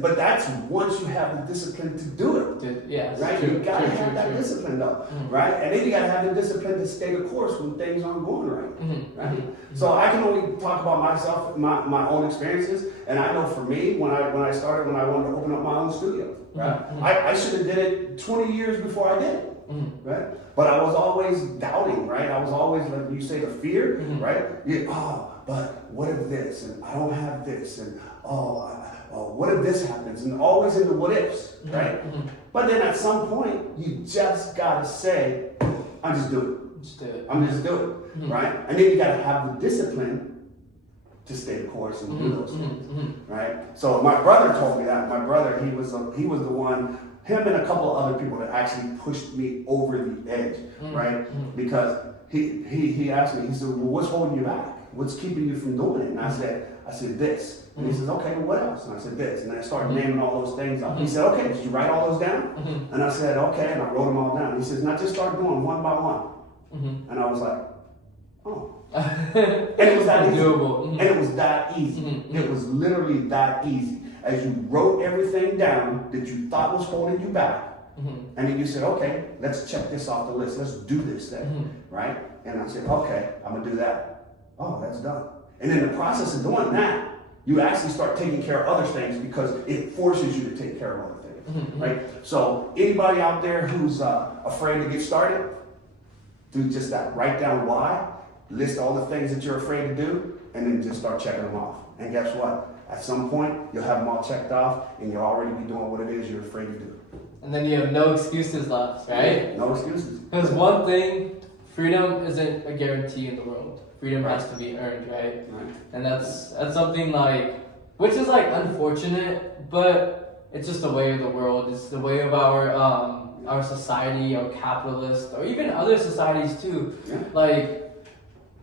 but that's once you have the discipline to do it. Yes, right? True, You gotta true, have true, that true. discipline though, Mhm. right? And then you gotta have the discipline to stay the course when things aren't going right. Mhm, Right? mhm. So I can only talk about myself, my own experiences, and I know for me, when I started, when I wanted to open up my own studio, right? Mhm. I should have did it 20 years before I did it. Mhm. Right? But I was always doubting, right? I was always, like you say, the fear, Mhm. right? But what if this? And I don't have this. And what if this happens? And always in the what ifs, right? Mhm. But then at some point, you just gotta say, I'm just doing it. Just do it. I'm just doing it, Mhm. right? And then you gotta have the discipline to stay the course and do those Mhm, things, mhm, right? So my brother told me that. My brother, he was the one. Him and a couple of other people that actually pushed me over the edge, Mhm, right? mhm. Because he asked me, he said, well, what's holding you back? What's keeping you from doing it? And I said this. And he says, okay, well, what else? And I said this. And I started naming all those things up. He said, okay, did you write all those down? Mhm. And I said, okay, and I wrote them all down. He says, now just start doing one by one. Mhm. And I was like, oh. And it was that easy. Doable. Mhm. And it was that easy. Mhm. It was literally that easy. As you wrote everything down that you thought was holding you back, Mhm. and then you said, okay, let's check this off the list. Let's do this then, Mhm. right? And I said, okay, I'm gonna do that. Oh, that's done. And in the process of doing that, you actually start taking care of other things because it forces you to take care of other things, Mhm. right? So anybody out there who's afraid to get started, do just that. Write down why, list all the things that you're afraid to do, and then just start checking them off. And guess what? At some point, you'll have them all checked off, and you'll already be doing what it is you're afraid to do. And then you have no excuses left, right? No excuses. Because one thing, freedom isn't a guarantee in the world. Freedom has to be earned, right? Right. And that's something like, which is like unfortunate, but it's just the way of the world. It's the way of our society, our capitalist, or even other societies too. Yeah. Like,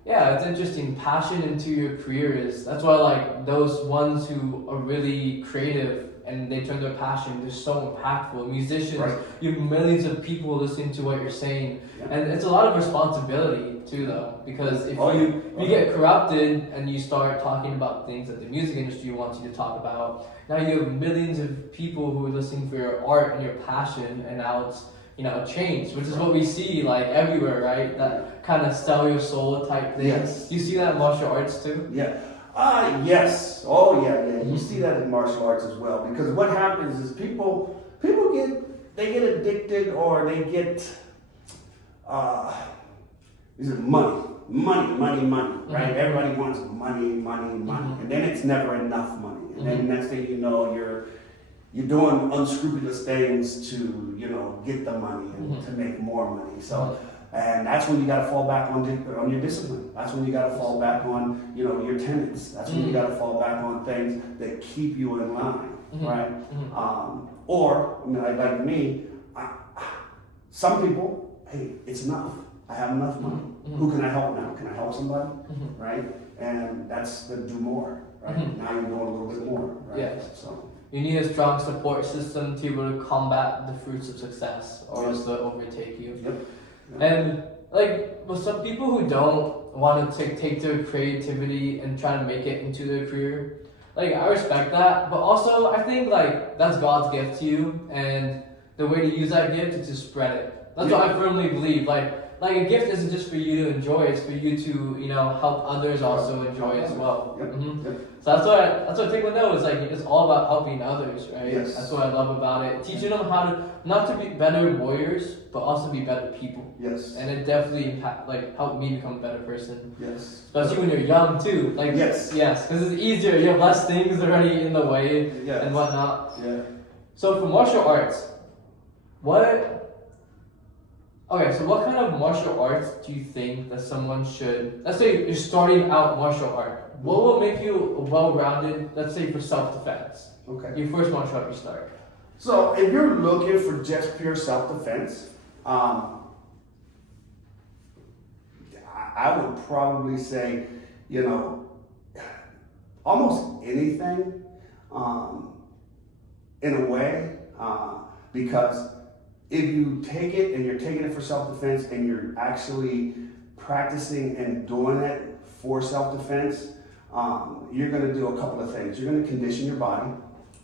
yeah, it's interesting. Passion into your career that's why like those ones who are really creative and they turn their passion, they're so impactful. Musicians, Right. you have millions of people listening to what you're saying. Yeah. And it's a lot of responsibility too though, because if Oh, you yeah. get corrupted and you start talking about things that the music industry wants you to talk about, now you have millions of people who are listening for your art and your passion, and now it's changed, which is what we see like everywhere, right? That kind of sell your soul type thing. Yes. You see that in martial arts too? Yeah. Yes. Oh, yeah. You see that in martial arts as well. Because what happens is people get addicted, or they get is it money, right? Everybody wants money, and then it's never enough money. And then next thing you know, you're doing unscrupulous things to get the money and to make more money. So. And that's when you got to fall back on your discipline. That's when you got to fall back on your tenets. That's when you got to fall back on things that keep you in line, right? Or like me, some people, hey, it's enough. I have enough money. Who can I help now? Can I help somebody, right? And that's the do more, right? Now you're doing a little bit more, right? Yes. So You need a strong support system to be able to combat the fruits of success, or else they'll overtake you. Yep. And like, with some people who don't want to take their creativity and try to make it into their career, like I respect that, but also I think like that's God's gift to you, and the way to use that gift is to spread it. That's what I firmly believe. Like a gift isn't just for you to enjoy; it's for you to help others also enjoy as well. Yep. Yep. So that's what Taekwondo is like. It's all about helping others, right? Yes. That's what I love about it. Teaching them how to not to be better warriors, but also be better people. Yes. And it definitely helped me become a better person. Yes. Especially when you're young too. Yes. Yes, because it's easier. You have less things already in the way Yes. and whatnot. Yeah. So for martial arts, what kind of martial arts do you think that someone should, let's say you're starting out martial art, what will make you well-rounded, let's say for self-defense? Okay. Your first martial art you start. So if you're looking for just pure self-defense, I would probably say, almost anything in a way, because if you take it and you're taking it for self-defense and you're actually practicing and doing it for self-defense, you're going to do a couple of things. You're going to condition your body,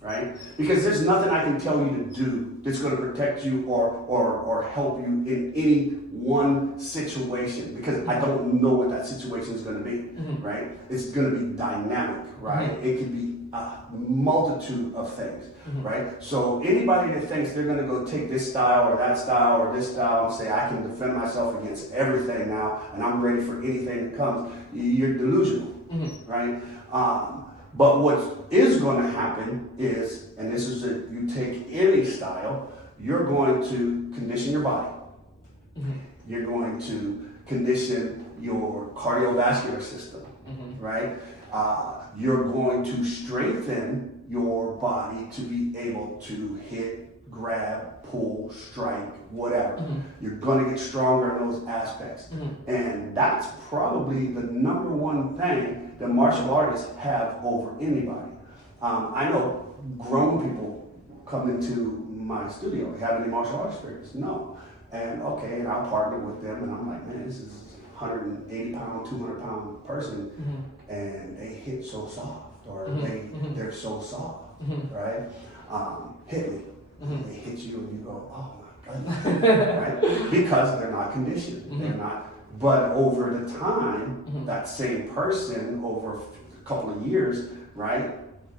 right? Because there's nothing I can tell you to do that's going to protect you or help you in any one situation, because I don't know what that situation is going to be, right? It's going to be dynamic, right? It could be a multitude of things, right? So anybody that thinks they're going to go take this style or that style or this style and say, I can defend myself against everything now and I'm ready for anything that comes, you're delusional, right? But what is going to happen is, and this is it, you take any style, you're going to condition your body. You're going to condition your cardiovascular system, right? You're going to strengthen your body to be able to hit, grab, pull, strike, whatever. You're going to get stronger in those aspects. And that's probably the number one thing that martial artists have over anybody. I know grown people come into my studio. Have any martial arts experience? No. And okay, and I'll partner with them, and I'm like, man, this is 180 pound, 200 pound person, and they hit so soft, or they're so soft, right? Hit me. They hit you, and you go, oh my goodness, right? Because they're not conditioned. They're not. But over the time, that same person, over a couple of years, right?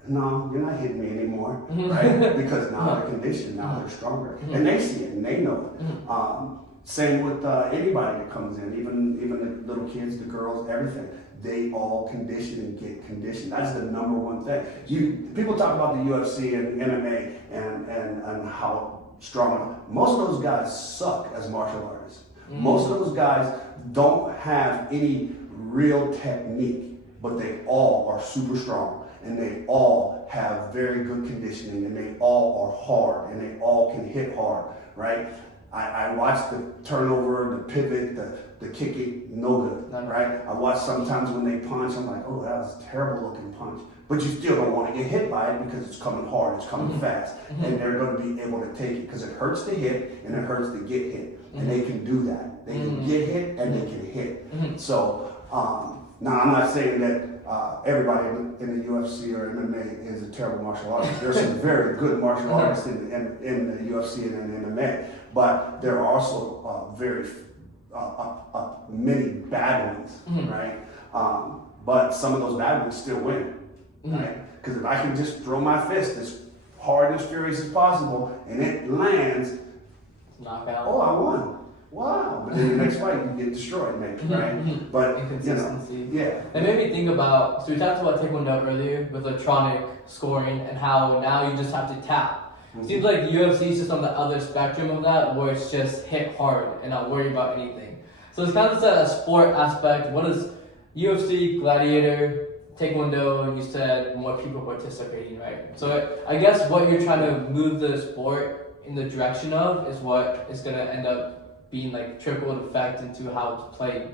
No, you're not hitting me anymore, right? Because now they're conditioned, now they're stronger. And they see it and they know it. Same with anybody that comes in, even the little kids, the girls, everything. They all condition and get conditioned. That's the number one thing. People talk about the UFC and MMA and how strong. Most of those guys suck as martial artists. Most of those guys don't have any real technique, but they all are super strong. And they all have very good conditioning, and they all are hard, and they all can hit hard, right? I watch the turnover, the pivot, the kick it, no good, right? I watch sometimes when they punch, I'm like, oh, that was a terrible looking punch. But you still don't want to get hit by it because it's coming hard, it's coming fast. And they're going to be able to take it because it hurts to hit and it hurts to get hit. And they can do that. They can get hit and they can hit. So, now I'm not saying that everybody in the UFC or MMA is a terrible martial artist. There's some very good martial artists in the UFC and in MMA, but there are also many bad ones, right? But some of those bad ones still win, right? Because if I can just throw my fist as hard and as furious as possible and it lands, knockout. Oh, I won. Wow. But then the next fight you get destroyed, maybe, right? But inconsistency. Yeah. It made me think about, so we talked about Taekwondo earlier with electronic scoring and how now you just have to tap. Seems like the UFC is just on the other spectrum of that, where it's just hit hard and not worry about anything. So it's kind of a sport aspect. What is UFC, Gladiator, Taekwondo, and you said more people participating, right? So I guess what you're trying to move the sport in the direction of is what is going to end up being like trickle effect into how it's played,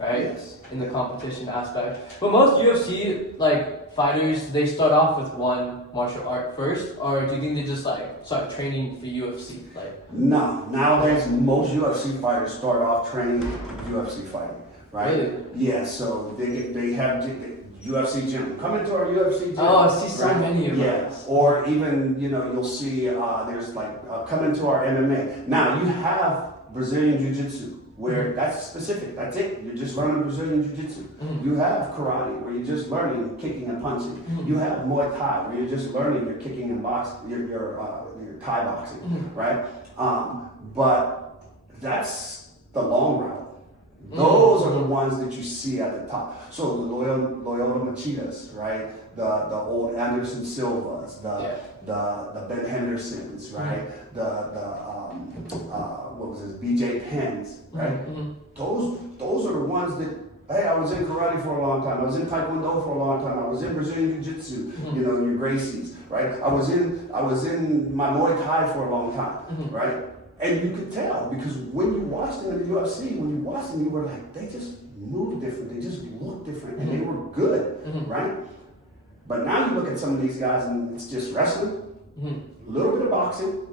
right? Yes. In the competition aspect. But most UFC like fighters, they start off with one martial art first, or do you think they just like start training for UFC? Like no, nowadays most UFC fighters start off training UFC fighting, right? Really? Yeah, so they have UFC gym. Come into our UFC gym. Oh, I see so many of them. Yeah, or even you'll see there's like come into our MMA. Now you have Brazilian Jiu-Jitsu, where that's specific. That's it. You're just learning Brazilian Jiu-Jitsu. You have karate, where you're just learning kicking and punching. You have Muay Thai, where you're just learning your kicking and boxing, your Thai boxing, right? But that's the long route. Those are the ones that you see at the top. So the Loyola Machitas, right? The old Anderson Silvas, the Ben Hendersons, right? What was this? BJ Penns, right? Those are the ones that, hey, I was in karate for a long time. I was in Taekwondo for a long time. I was in Brazilian Jiu-Jitsu, you know, your Gracies, right? I was in my Muay Thai for a long time, right? And you could tell because when you watched them in the UFC, when you watched them, you were like, they just moved different. They just looked different, and they were good, right? But now you look at some of these guys, and it's just wrestling, a little bit of boxing,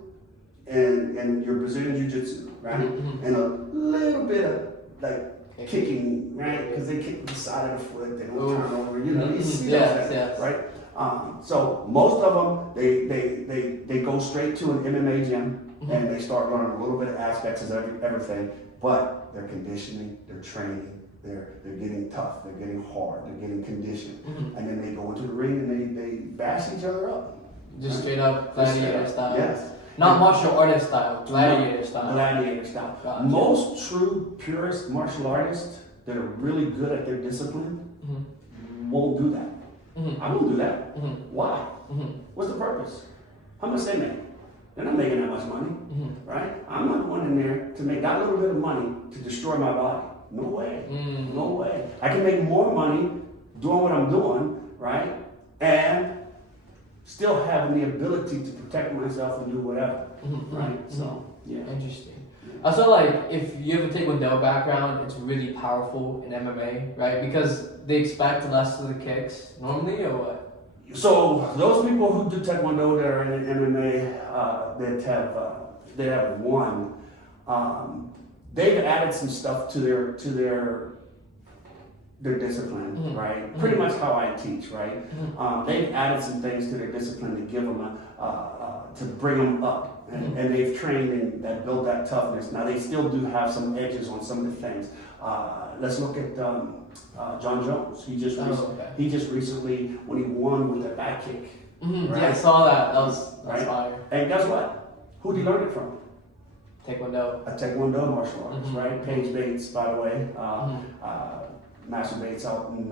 and your Brazilian Jiu-Jitsu, right? And a little bit of like kicking, right? Because they kick the side of the foot, they don't turn over. You know, you see that, right? So most of them, they go straight to an MMA gym and they start learning a little bit of aspects of everything. But they're conditioning, they're training, they're getting tough, they're getting hard, they're getting conditioned, and then they go into the ring and they bash each other up. Just straight up gladiator style. Yes. Not martial artist style, gladiator style. Gladiator style. Gotcha. Most true purist martial artists that are really good at their discipline won't do that. I won't do that. Why? What's the purpose? How much they make? They're not making that much money, right? I'm not going in there to make that little bit of money to destroy my body. No way. No way. I can make more money doing what I'm doing, right? And still having the ability to protect myself and do whatever, right? So, yeah. Interesting. I feel like if you have a Taekwondo background, it's really powerful in MMA, right? Because they expect less of the kicks normally, or what? So those people who do Taekwondo that are in MMA that have won, they've added some stuff to their discipline, right? Pretty much how I teach, right? They've added some things to their discipline to give them to bring them up, and they've trained and that build that toughness. Now they still do have some edges on some of the things. Let's look at Jon Jones. He just recently, when he won with that back kick. Right? Yeah, I saw that. That was fire. And guess what? Who did he learn it from? Taekwondo. A Taekwondo martial artist, right? Paige Bates, by the way. Master Bates out in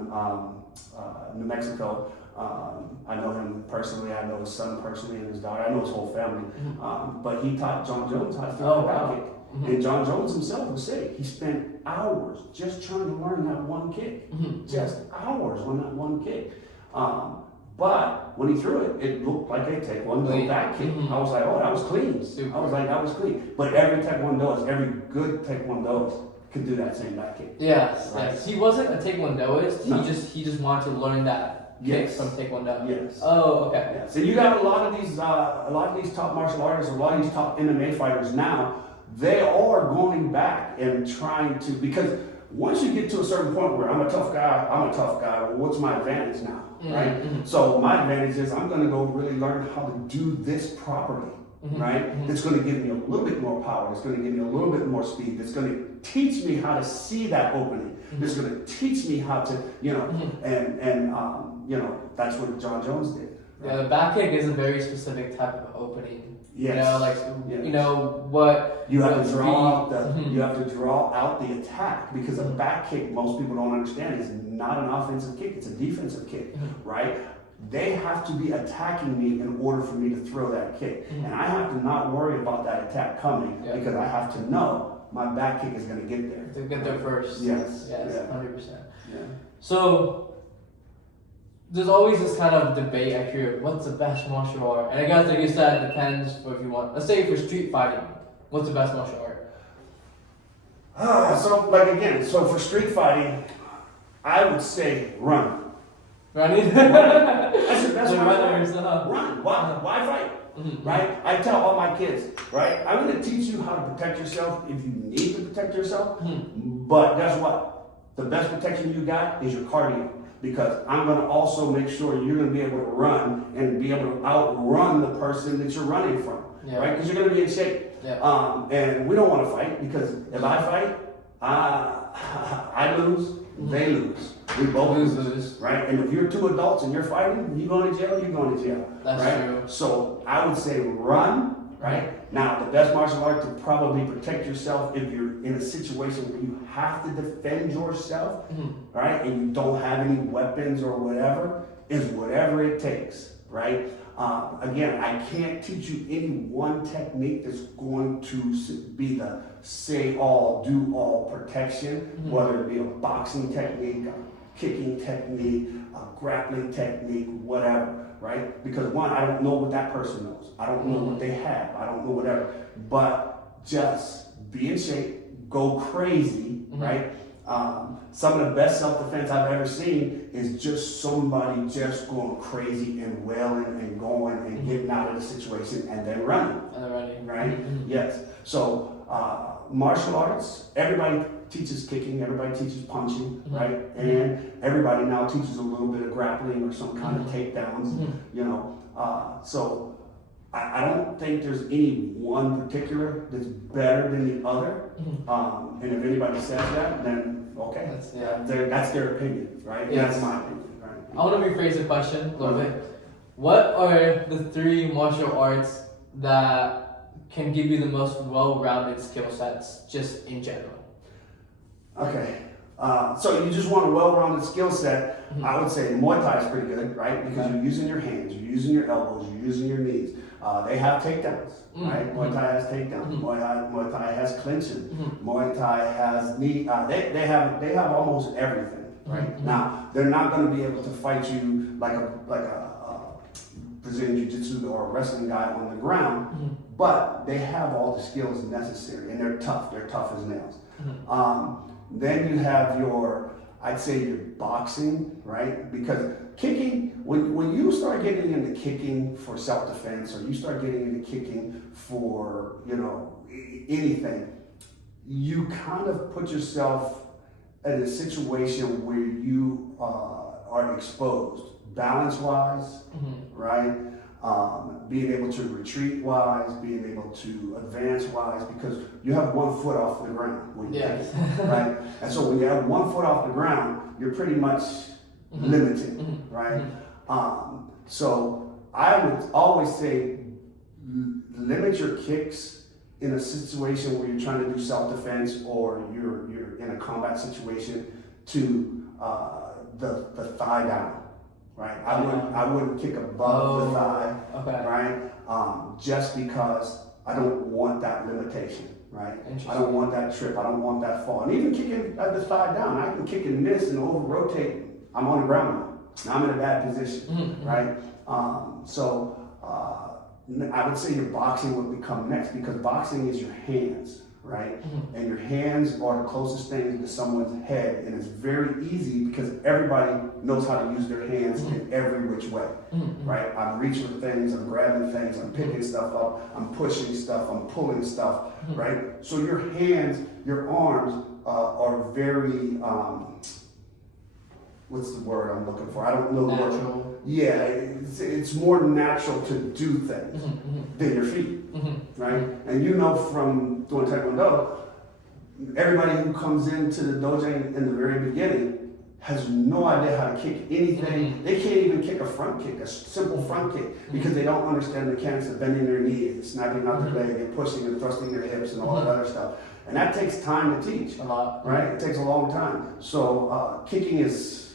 New Mexico. I know him personally. I know his son personally and his daughter. I know his whole family. But he taught Jon Jones how to throw a back kick. And Jon Jones himself would say he spent hours just trying to learn that one kick. Just hours on that one kick. But when he threw it, it looked like a Taekwondo back kick. I was like, oh, that was clean. Super. I was like, that was clean. But every good Taekwondoist could do that same back kick. Yes, right? yes. He wasn't a Taekwondoist. No. He just wanted to learn that kick from Taekwondo. Yes. Oh, okay. Yes. So you got a lot of these top martial artists, a lot of these top MMA fighters now. They are going back and trying to, because once you get to a certain point where I'm a tough guy. Well, what's my advantage now, right? So my advantage is I'm going to go really learn how to do this properly. Right? It's going to give me a little bit more power. It's going to give me a little bit more speed. It's going to teach me how to see that opening. It's going to teach me how to, that's what Jon Jones did. Right? Yeah, the back kick is a very specific type of opening. Yes. What you have to draw you have to draw out the attack, because a back kick, most people don't understand, is not an offensive kick. It's a defensive kick, right? They have to be attacking me in order for me to throw that kick. And I have to not worry about that attack coming, because I have to know my back kick is going to get there. To get there first. Yes. Yes, Yeah. 100%. Yeah. So, there's always this kind of debate I hear, what's the best martial art? And I guess, like you said, it depends for if you want. Let's say for street fighting, what's the best martial art? So for street fighting, I would say run. Running? That's the best runners, Run. Why fight? Right? I tell all my kids, right? I'm going to teach you how to protect yourself if you need to protect yourself. But guess what? The best protection you got is your cardio. Because I'm going to also make sure you're going to be able to run and be able to outrun the person that you're running from. Right? Because you're going to be in shape. And we don't want to fight, because if I fight, I lose, they lose. We both lose, right? And if you're two adults and you're fighting, you going to jail, you're going to jail. That's right? true. So I would say run, right? Now, the best martial art to probably protect yourself if you're in a situation where you have to defend yourself, right, and you don't have any weapons or whatever, is whatever it takes, right? Again, I can't teach you any one technique that's going to be the say all, do all protection, whether it be a boxing technique, a kicking technique, a grappling technique, whatever, right? Because one, I don't know what that person knows. I don't know what they have. I don't know whatever. But just be in shape, go crazy, right? Some of the best self-defense I've ever seen is just somebody just going crazy and wailing and going and getting out of the situation and then running. Right? Yes. So martial arts, everybody teaches kicking, everybody teaches punching, right? And everybody now teaches a little bit of grappling or some kind of takedowns, you know. So I don't think there's any one particular that's better than the other. And if anybody says that, then okay, that's their opinion, right? Yes. That's my opinion, right? I want to rephrase the question a little bit. What are the 3 martial arts that can give you the most well-rounded skill sets, just in general? Okay. So you just want a well-rounded skill set. I would say Muay Thai is pretty good, right? Because you're using your hands, you're using your elbows, you're using your knees. They have takedowns, right? Muay Thai has takedowns. Muay Thai has clinching. Muay Thai has knee. They have almost everything, right? Now they're not going to be able to fight you like a Brazilian Jiu-Jitsu or a wrestling guy on the ground, but they have all the skills necessary, and they're tough. They're tough as nails. Then you have I'd say your boxing, right? Because kicking, when you start getting into kicking for self-defense, or you start getting into kicking for, you know, anything, you kind of put yourself in a situation where you are exposed, balance-wise, right? Being able to retreat wise, being able to advance wise, because you have 1 foot off the ground when you kick, right? And so when you have 1 foot off the ground, you're pretty much limited, right? So I would always say limit your kicks in a situation where you're trying to do self-defense or you're in a combat situation to the thigh down. Right, I wouldn't kick above the thigh, right? Just because I don't want that limitation, right? I don't want that trip. I don't want that fall. And even kicking the thigh down, I can kick and miss and over rotate. I'm on the ground now. I'm in a bad position, right? So I would say your boxing would become next, because boxing is your hands, right? And your hands are the closest thing to someone's head, and it's very easy because everybody knows how to use their hands in every which way, right? I'm reaching for things, I'm grabbing things, I'm picking stuff up, I'm pushing stuff, I'm pulling stuff, right? So your hands, your arms are very, what's the word I'm looking for? I don't know the word. Yeah, it's more natural to do things than your feet, right? And you know from doing Taekwondo, everybody who comes into the Dojang in the very beginning has no idea how to kick anything. They can't even kick a front kick, a simple front kick, because they don't understand the mechanics of bending their knee and snapping out their leg and pushing and thrusting their hips and all that other stuff. And that takes time to teach, a lot, right? It takes a long time. So kicking is,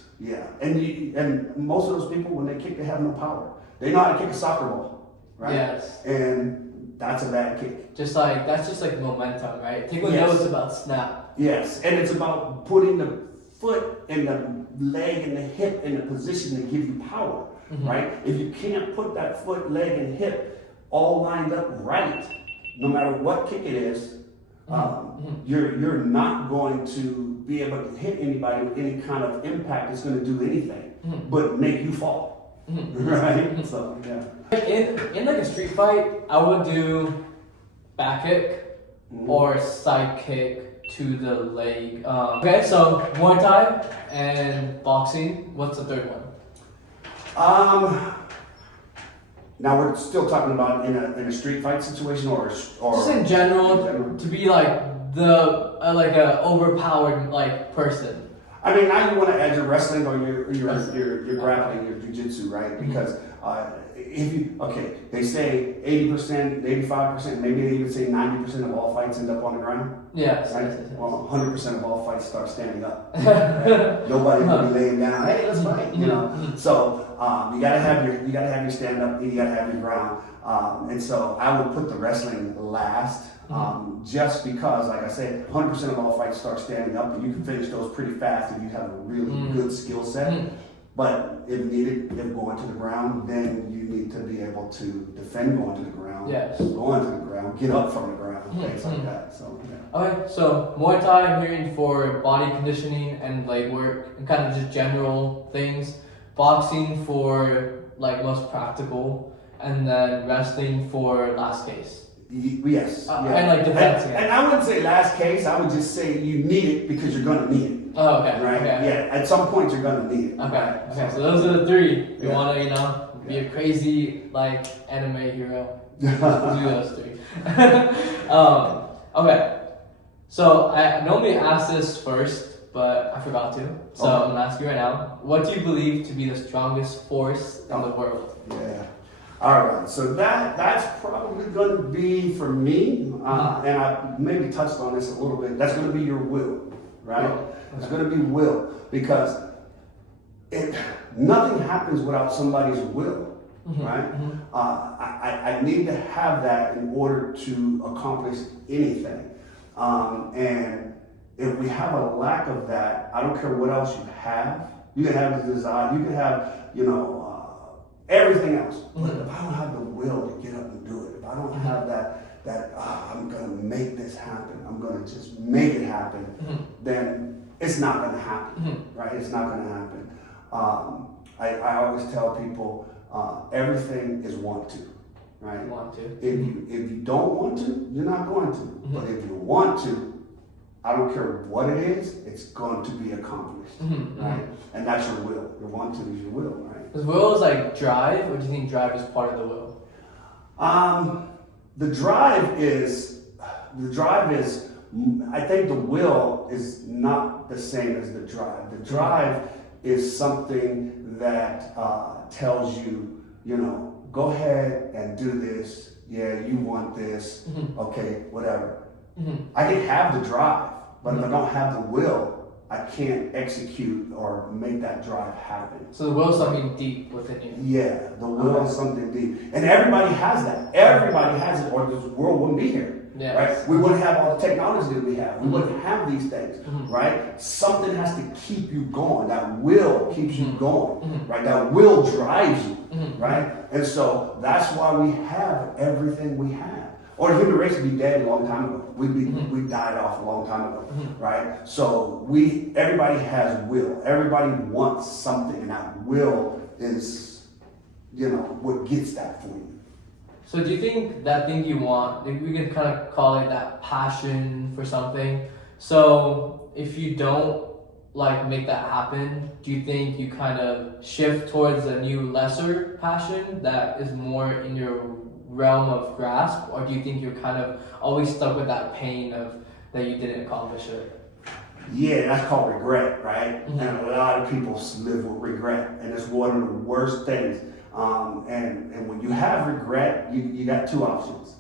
and most of those people, when they kick, they have no power. They know how to kick a soccer ball, right? Yes. And that's a bad kick. That's just like momentum, right? Taekwondo is about snap. Yes, and it's about putting the foot and the leg and the hip in a position to give you power, right? If you can't put that foot, leg, and hip all lined up right, no matter what kick it is, you're not going to be able to hit anybody with any kind of impact that's going to do anything but make you fall, right? So yeah. In like a street fight, I would do back kick or side kick to the leg. Okay, so Muay Thai and boxing. What's the third one? Now we're still talking about in a street fight situation, or just in general, to be like the like a overpowered like person. I mean, now you want to add your wrestling or your grappling, your jiu-jitsu, right? Because if you, they say 80%, 85%, maybe they even say 90% of all fights end up on the ground. Yes. Right? Yes. Well, 100% of all fights start standing up. Right? Nobody will be laying down. Hey, let's fight. You know. So you gotta have your stand up. You gotta have your ground. And so I would put the wrestling last. Just because, like I said, 100% of all fights start standing up, and you can finish those pretty fast if you have a really good skill set. But if needed, if going to the ground, then you need to be able to defend going to the ground, going to the ground, get up from the ground, things like that. So, yeah. Okay, so Muay Thai I'm hearing for body conditioning and leg work and kind of just general things. Boxing for like most practical, and then wrestling for last case. Yes. And like defense. And I wouldn't say last case. I would just say you need it because you're gonna need it. Oh, okay. Right. Okay. Yeah. At some point, you're gonna need it. Okay. Okay. So those are the three. You wanna, be a crazy like anime hero. Do those three. Okay. So I normally ask this first, but I forgot to. So I'm gonna ask you right now. What do you believe to be the strongest force in the world? Yeah. All right, so that's probably going to be for me, and I maybe touched on this a little bit. That's going to be your will, right? It's going to be will, because nothing happens without somebody's will, right? I need to have that in order to accomplish anything, and if we have a lack of that, I don't care what else you have. You can have the desire, you can have, everything else. But if I don't have the will to get up and do it, if I don't have that I'm gonna make this happen, I'm gonna just make it happen, then it's not gonna happen, right? It's not gonna happen. I always tell people, everything is want to, right? Want to. If you don't want to, you're not going to. But if you want to, I don't care what it is, it's going to be accomplished, right? And that's your will. Your want to is your will, right? Is will is like drive, or do you think drive is part of the will? The drive is, I think the will is not the same as the drive. The drive is something that tells you, go ahead and do this. Yeah, you want this. Okay, whatever. I can have the drive, but if I don't have the will, I can't execute or make that drive happen. So the will is something deep within you. Yeah, the will is something deep. And everybody has that. Everybody has it, or this world wouldn't be here. Yes. Right? We wouldn't have all the technology that we have. We wouldn't have these things. Right? Something has to keep you going. That will keeps you going. Right? That will drives you. Right? And so that's why we have everything we have. Or the human race would be dead a long time ago. We died off a long time ago, right? So everybody has will. Everybody wants something, and that will is, what gets that for you. So do you think that thing you want, we can kind of call it that passion for something? So if you don't make that happen, do you think you kind of shift towards a new lesser passion that is more in your realm of grasp, or do you think you're kind of always stuck with that pain of that you didn't accomplish it? Yeah, that's called regret, right? And a lot of people live with regret, and it's one of the worst things. And when you have regret, you got two options,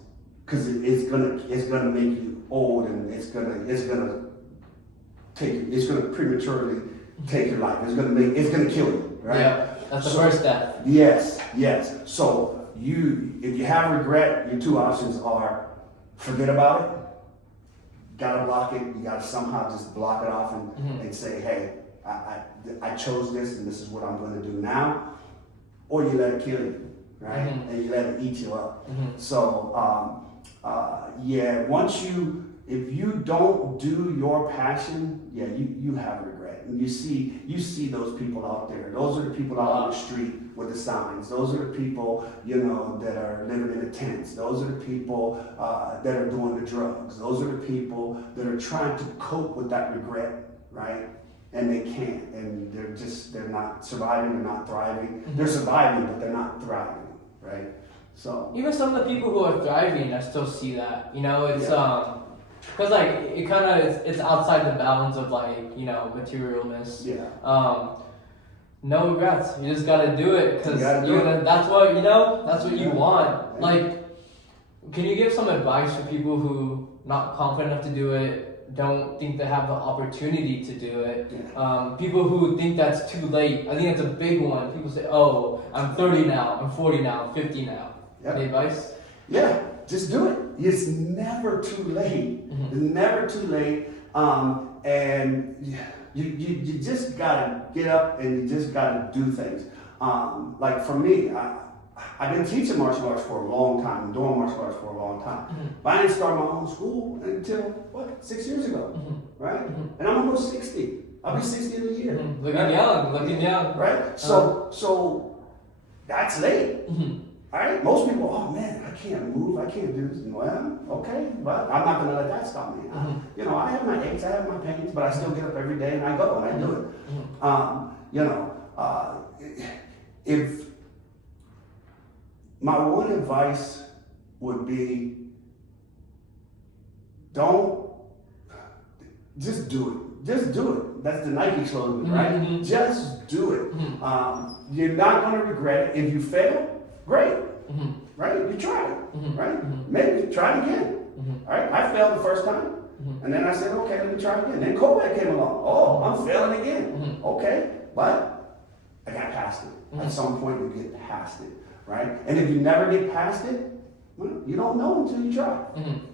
because it's gonna make you old, and it's gonna prematurely take your life. It's gonna kill you, right? Yeah, that's the first step. Yes. So if you have regret, your two options are forget about it. Gotta block it. You gotta somehow just block it off and say, hey, I chose this, and this is what I'm going to do now. Or you let it kill you, right? And you let it eat you up. So if you don't do your passion, you have regret. And you see those people out there. Those are the people out on the street with the signs. Those are the people, that are living in the tents. Those are the people that are doing the drugs. Those are the people that are trying to cope with that regret, right? And they can't. And they're not surviving, they're not thriving. They're surviving, but they're not thriving, right? So even some of the people who are thriving, I still see that. It's because like it kind of it's outside the bounds of like materialness. Yeah. No regrets. You just gotta do it because that's what you want. Like, can you give some advice for people who not confident enough to do it, don't think they have the opportunity to do it? People who think that's too late. I think that's a big one. People say, "Oh, I'm 30 now. I'm 40 now. I'm 50 now." Any advice? Yeah, just do it. It's never too late. It's never too late. And you just gotta get up and you just gotta do things. Like for me, I've been teaching martial arts for a long time, doing martial arts for a long time. But I didn't start my own school until 6 years ago, right? And I'm almost 60. I'll be 60 in a year. Looking young. Right? So that's late. All right? Most people, oh man, I can't move, I can't do this. Well, okay, but I'm not gonna let that stop me. I have my aches, I have my pains, but I still get up every day and I go and I do it. If my one advice would be, just do it. Just do it. That's the Nike slogan, right? Just do it. You're not going to regret it. If you fail, great, right? You tried it, right? Maybe try it again, all right? I failed the first time, and then I said, okay, let me try it again. Then COVID came along. Oh, I'm failing again. Okay, but I got past it. At some point, you get past it, right? And if you never get past it, well, you don't know until you try,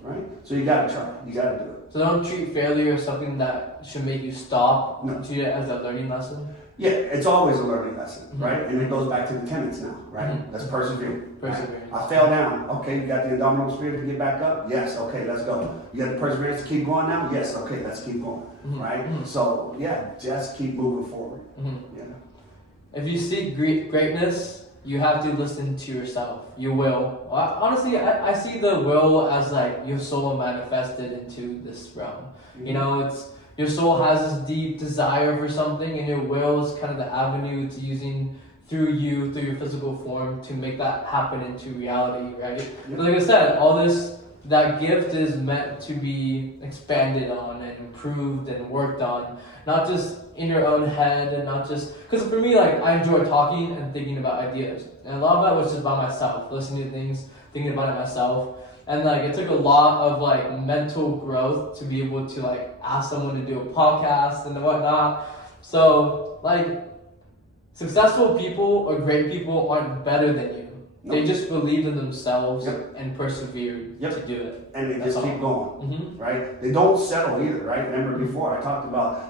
right? So you got to try. You got to do it. So don't treat failure as something that should make you stop. No. Treat it as a learning lesson. Yeah, it's always a learning lesson, right? And it goes back to the tenets now, right? Let's persevere. Persevere. I fell down. Okay, you got the indomitable spirit to get back up? Yes, okay, let's go. You got the perseverance to keep going now? Yes, okay, let's keep going, right? So, yeah, just keep moving forward. Yeah. If you seek greatness, you have to listen to yourself. You will. Honestly, I see the will as like your soul manifested into this realm. It's your soul has this deep desire for something, and your will is kind of the avenue it's using through your physical form to make that happen into reality, right? But like I said, that gift is meant to be expanded on and improved and worked on, not just in your own head and not just, because for me, like, I enjoy talking and thinking about ideas. And a lot of that was just by myself, listening to things, thinking about it myself. And like, it took a lot of like mental growth to be able to like ask someone to do a podcast and whatnot. So like, successful people or great people aren't better than you. They just believe in themselves and persevered to do it. And they just keep going, right? They don't settle either, right? Remember before I talked about,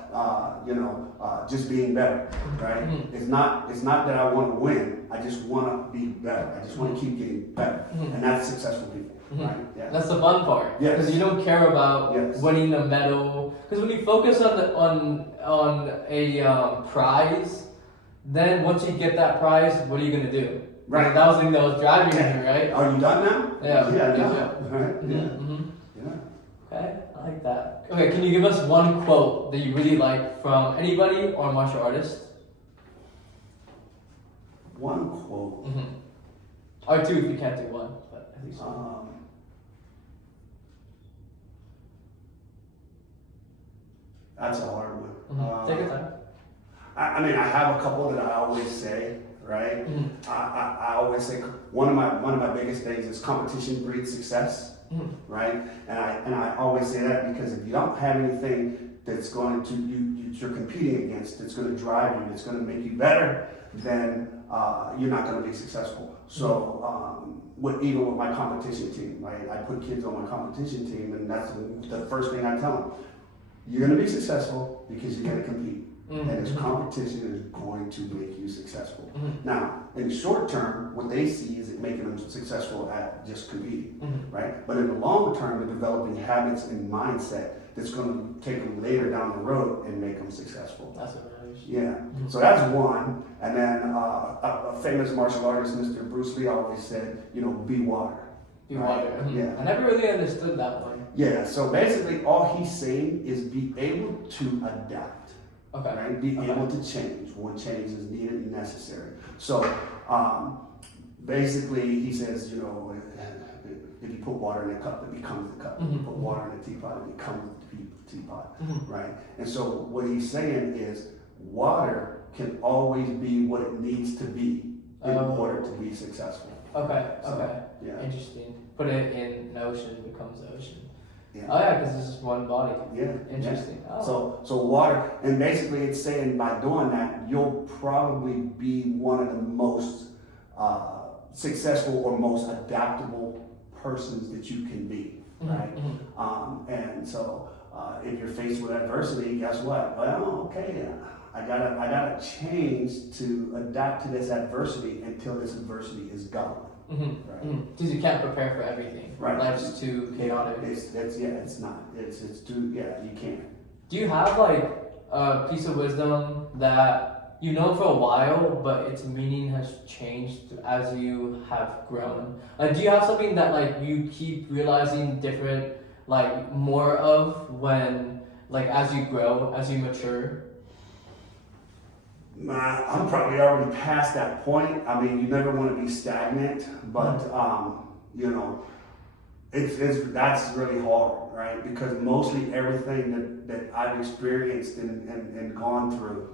just being better, right? It's not that I want to win. I just want to be better. I just want to keep getting better. And that's successful people, right? Yeah. That's the fun part. Because you don't care about winning a medal. Because when you focus on a prize, then once you get that prize, what are you going to do? Right. That was the thing that was driving me, right? Are you done now? Yeah. Right? Okay, I like that. Okay, can you give us one quote that you really like from anybody or martial artist? One quote. Or two if you can't do one, but at least one. That's a hard one. Take your time. I mean, I have a couple that I always say, right? I always say one of my biggest things is competition breeds success, right? And I always say that because if you don't have anything that's going to you're competing against, that's going to drive you, that's going to make you better, then you're not going to be successful. So even with my competition team, right? I put kids on my competition team, and that's the first thing I tell them. You're going to be successful because you're going to compete. And this competition is going to make you successful. Now, in the short term, what they see is it making them successful at just competing, right? But in the long term, they're developing habits and mindset that's going to take them later down the road and make them successful. That's what it is. Yeah. So that's one. And then a famous martial artist, Mr. Bruce Lee, always said, be water. Be water. Yeah. I never really understood that one. Yeah. So basically, all he's saying is be able to adapt. Okay. Right? Be able to change when change is needed and necessary. So basically, he says, if you put water in a cup, it becomes the cup. If you put water in a teapot, it becomes the teapot, right? And so what he's saying is water can always be what it needs to be in order to be successful. Okay. Yeah. Interesting. Put it in an ocean, it becomes the ocean. Yeah. Oh yeah, because this is one body. Yeah. Interesting. Yeah. Oh. So water, and basically it's saying by doing that, you'll probably be one of the most successful or most adaptable persons that you can be, right? And so if you're faced with adversity, guess what? Well, okay, I gotta change to adapt to this adversity until this adversity is gone. Right? Because you can't prepare for everything. Right. Life's too chaotic. It's not. It's too, you can't. Do you have like a piece of wisdom that you know for a while, but its meaning has changed as you have grown? Like, do you have something that like you keep realizing different, like more of when, like as you grow, as you mature? I'm probably already past that point. I mean, you never want to be stagnant, but you know, that's really hard, right? Because mostly everything that I've experienced and gone through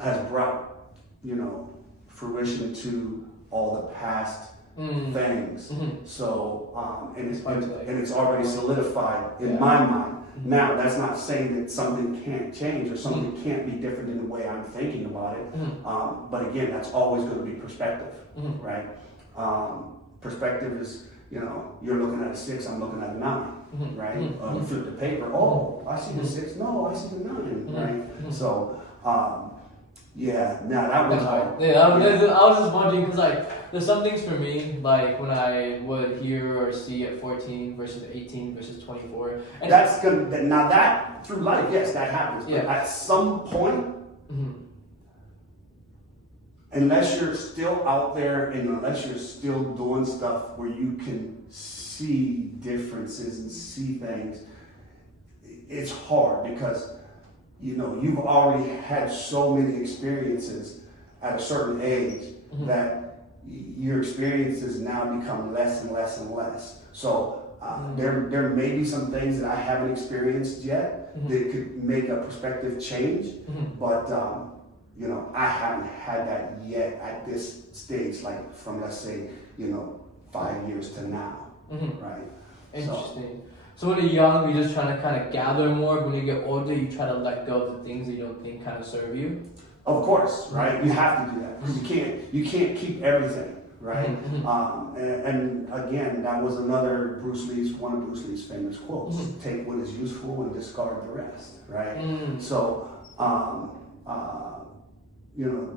has brought, you know, fruition to all the past things. So and it's already solidified in my mind. Now, that's not saying that something can't change or something can't be different in the way I'm thinking about it. But again, that's always going to be perspective, right? Perspective is, you know, you're looking at a 6, I'm looking at a 9, right? You flip the paper, oh, I see the 6, no, I see the 9, right? So, yeah, now that was hard. Yeah, I was just wondering because like there's some things for me like when I would hear or see at 14 versus 18 versus 24. And that's gonna now that through life, yes, that happens. But at some point, unless you're still out there and unless you're still doing stuff where you can see differences and see things, it's hard because, you know, you've already had so many experiences at a certain age that your experiences now become less and less and less. So there may be some things that I haven't experienced yet that could make a perspective change, but you know, I haven't had that yet at this stage, like from, let's say, you know, 5 years to now, right? Interesting. So when you're young, you're just trying to kind of gather more. When you get older, you try to let go of the things that you don't think kind of serve you. Of course, right? You have to do that because you can't keep everything, right? And again, that was one of Bruce Lee's famous quotes: "Take what is useful and discard the rest." Right? So, you know,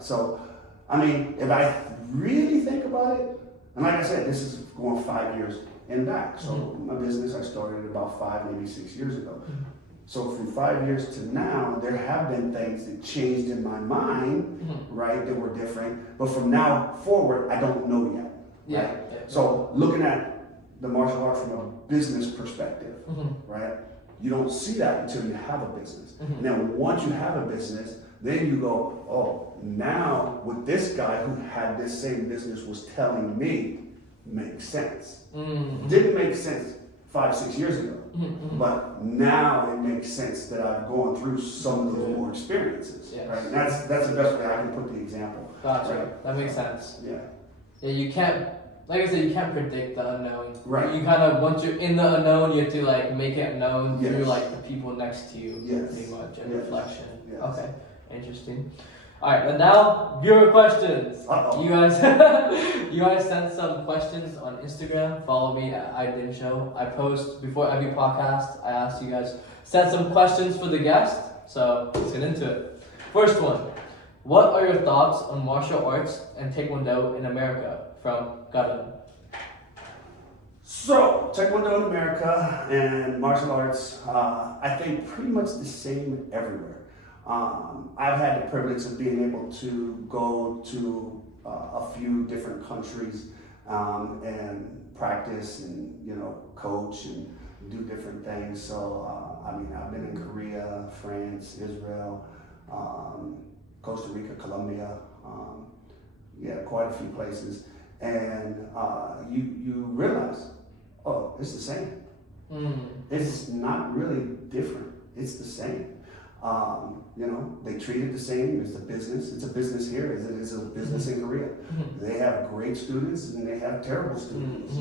So, I mean, if I really think about it, and like I said, this is going 5 years and back. So my business, I started about 5, maybe 6 years ago. So from 5 years to now, there have been things that changed in my mind, right, that were different. But from now forward, I don't know yet. Right? So looking at the martial art from a business perspective, right, you don't see that until you have a business. And then once you have a business, then you go, oh, now what this guy who had this same business was telling me makes sense. Didn't make sense 5, 6 years ago, but now it makes sense that I've gone through some of those more experiences. Right? And that's the best way I can put the example. Gotcha. Right? That makes sense. Yeah. You can't, like I said, you can't predict the unknown. Right. You kind of, once you're in the unknown, you have to like make it known through like the people next to you, pretty much, and reflection. Okay, interesting. All right, and now viewer questions. You guys sent some questions on Instagram. Follow me at @idinShow. I post before every podcast. I ask you guys send some questions for the guest. So let's get into it. First one: what are your thoughts on martial arts and Taekwondo in America? From Gavan. So Taekwondo in America and martial arts, I think pretty much the same everywhere. I've had the privilege of being able to go to a few different countries and practice and, you know, coach and do different things. So, I mean, I've been in Korea, France, Israel, Costa Rica, Colombia, quite a few places. and you realize, oh, it's the same. It's not really different. It's the same. They treat it the same. It's a business. It's a business here as it is a business in Korea. They have great students and they have terrible students.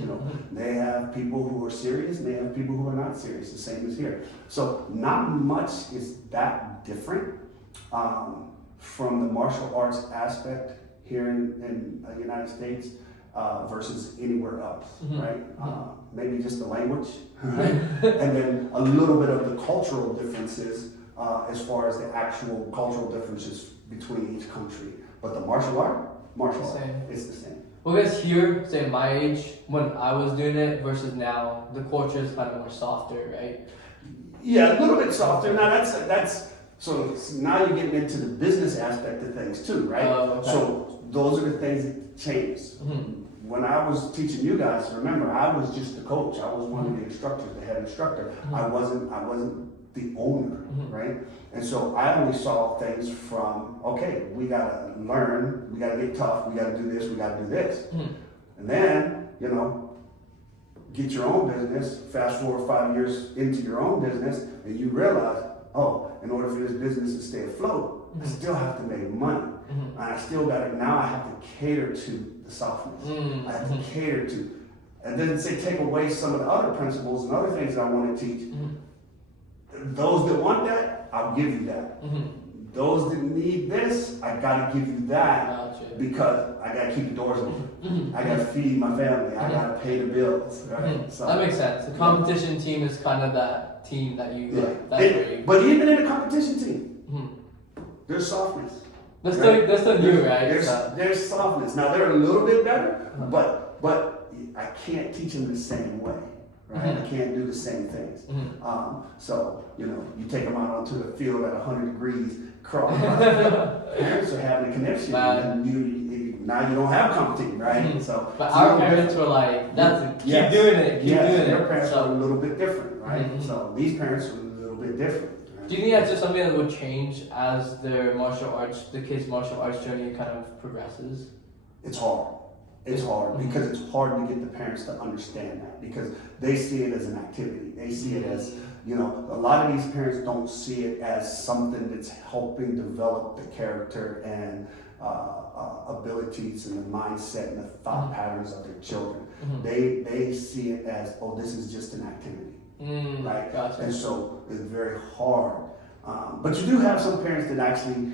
They have people who are serious and they have people who are not serious, the same as here. So not much is that different from the martial arts aspect here in the United States versus anywhere else, right? Maybe just the language, right? And then a little bit of the cultural differences as far as the actual cultural differences between each country. But the martial art, it's the same. Well, I guess here, say my age, when I was doing it versus now, the culture is kind of more softer, right? Yeah, a little bit softer. Now that's so now you're getting into the business aspect of things too, right? Okay. So those are the things that change. When I was teaching you guys, remember, I was just the coach. I was one of the instructors, the head instructor. I wasn't the owner, right? And so I only saw things from, okay, we gotta learn, we gotta get tough, we gotta do this, we gotta do this. And then, get your own business, fast forward 5 years into your own business, and you realize, oh, in order for this business to stay afloat, I still have to make money. And I still now I have to cater to the softness. I have to cater to, and then take away some of the other principles and other things that I want to teach. Those that want that, I'll give you that. Those that need this, I gotta give you that because I gotta keep the doors open. I gotta feed my family. I gotta pay the bills. Right? So, that makes sense. The competition team is kind of that team that you like. That's where you. But even in a competition team, there's softness. That's still new, right? There's softness. Now they're a little bit better, but I can't teach them the same way. Right? I can't do the same things. So, you take them out onto the field at 100 degrees, crawling. Parents are having a connection. And now you don't have competition, right? So, but our parents were like, keep doing it. Their parents are a little bit different, right? So these parents are a little bit different. Right? Do you think that's just something that would change as the kids' martial arts journey kind of progresses? It's hard. It's hard because it's hard to get the parents to understand that because they see it as an activity. They see it as, a lot of these parents don't see it as something that's helping develop the character and abilities and the mindset and the thought patterns of their children. They see it as, oh, this is just an activity, right? Gotcha. And so it's very hard. But you do have some parents that actually,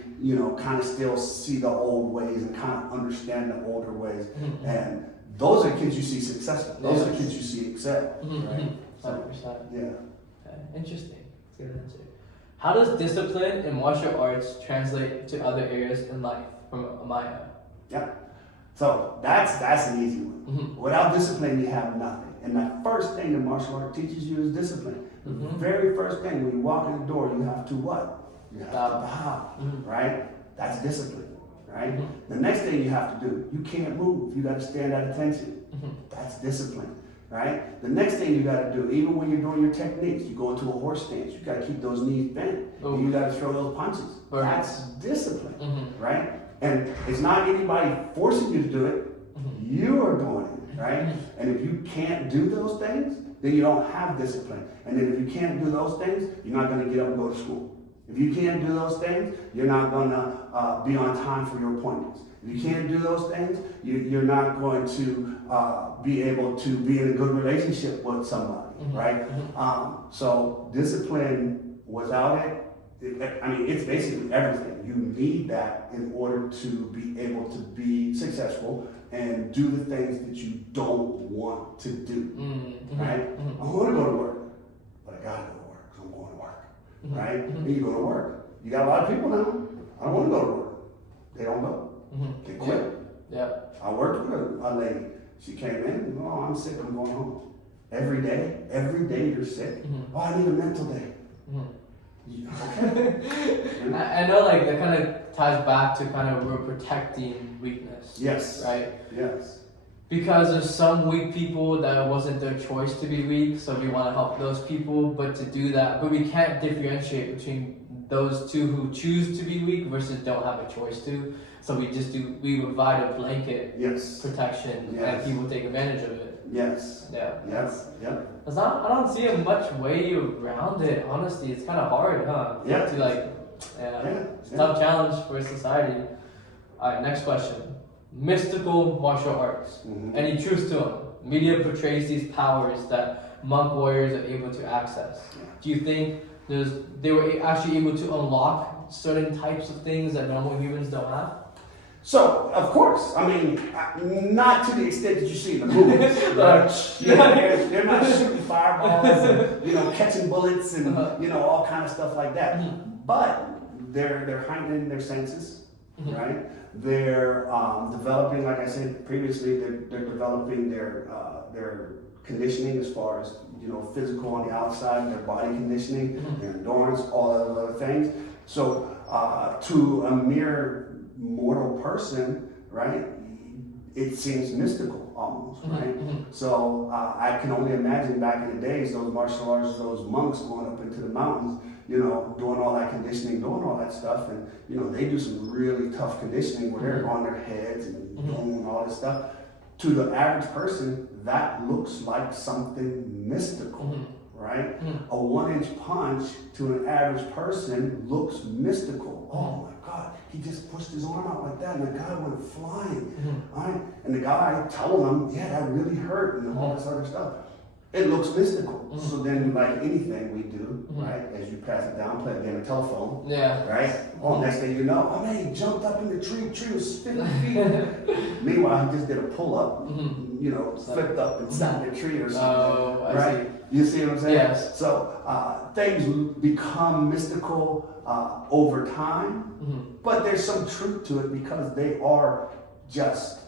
kind of still see the old ways and kind of understand the older ways. And those are kids you see successful. Those are kids you see excel. Right? 100%. Yeah. Okay. Interesting. That's a good answer. How does discipline in martial arts translate to other areas in life from Amaya? Yeah. So that's an easy one. Without discipline, you have nothing. And the first thing the martial art teaches you is discipline. The very first thing when you walk in the door, you have to what? You have to bow, right? That's discipline, right? The next thing you have to do, you can't move. You got to stand at attention. That's discipline, right? The next thing you got to do, even when you're doing your techniques, you go into a horse stance, you got to keep those knees bent. And you got to throw those punches. That's discipline, right? And it's not anybody forcing you to do it. You are doing it, right? And if you can't do those things, then you don't have discipline. And then if you can't do those things, you're not going to get up and go to school. If you can't do those things, you're not going to be on time for your appointments. If you can't do those things, you're not going to be able to be in a good relationship with somebody, right? So discipline, without it, it's basically everything. You need that in order to be able to be successful and do the things that you don't want to do, right? I want to go to work, but I gotta go to work because I'm going to work, right? And you go to work. You got a lot of people now. I don't want to go to work. They don't go. They quit. Yeah. I worked with a lady. She came in. Oh, I'm sick. I'm going home. Every day you're sick. Oh, I need a mental day. Okay. I know, like, that kind of ties back to kind of we're protecting weakness. Yes. Right? Yes. Because there's some weak people that it wasn't their choice to be weak, so we want to help those people, but to do that, but we can't differentiate between those two who choose to be weak versus don't have a choice to. So we provide a blanket Yes. protection, Yes. and people take advantage of it. Yes. Yeah. Yes. Yep. I don't see a much way around it. Honestly, it's kind of hard, huh? Yeah. To like, it's a tough challenge for society. All right, next question. Mystical martial arts. Mhm. Any truth to them? Media portrays these powers that monk warriors are able to access. Yeah. Do you think they were actually able to unlock certain types of things that normal humans don't have? So, of course, I mean, not to the extent that you see in the movies. Right? They're not shooting fireballs and, catching bullets and, all kind of stuff like that. But they're heightening their senses, right? They're developing, like I said previously, they're developing their conditioning as far as, physical on the outside, their body conditioning, their endurance, all of those other things. So, to a mere mortal person, right, it seems mystical almost, right? So I can only imagine back in the days, those martial artists, those monks going up into the mountains, doing all that conditioning, doing all that stuff, and they do some really tough conditioning where they're on their heads and doing all this stuff. To the average person, that looks like something mystical. Right? A 1-inch punch to an average person looks mystical. Oh my God, he just pushed his arm out like that and the guy went flying. Right? And the guy telling him, yeah, that really hurt and all this other stuff. It looks mystical. So then, like anything we do, right, as you pass it down, play a game of telephone, right? Oh, next thing you know, oh man, he jumped up in the tree was 50 feet. Meanwhile, he just did a pull-up, flipped up and sat in the tree or something, right? You see what I'm saying? Yes. So things become mystical over time, but there's some truth to it because they are just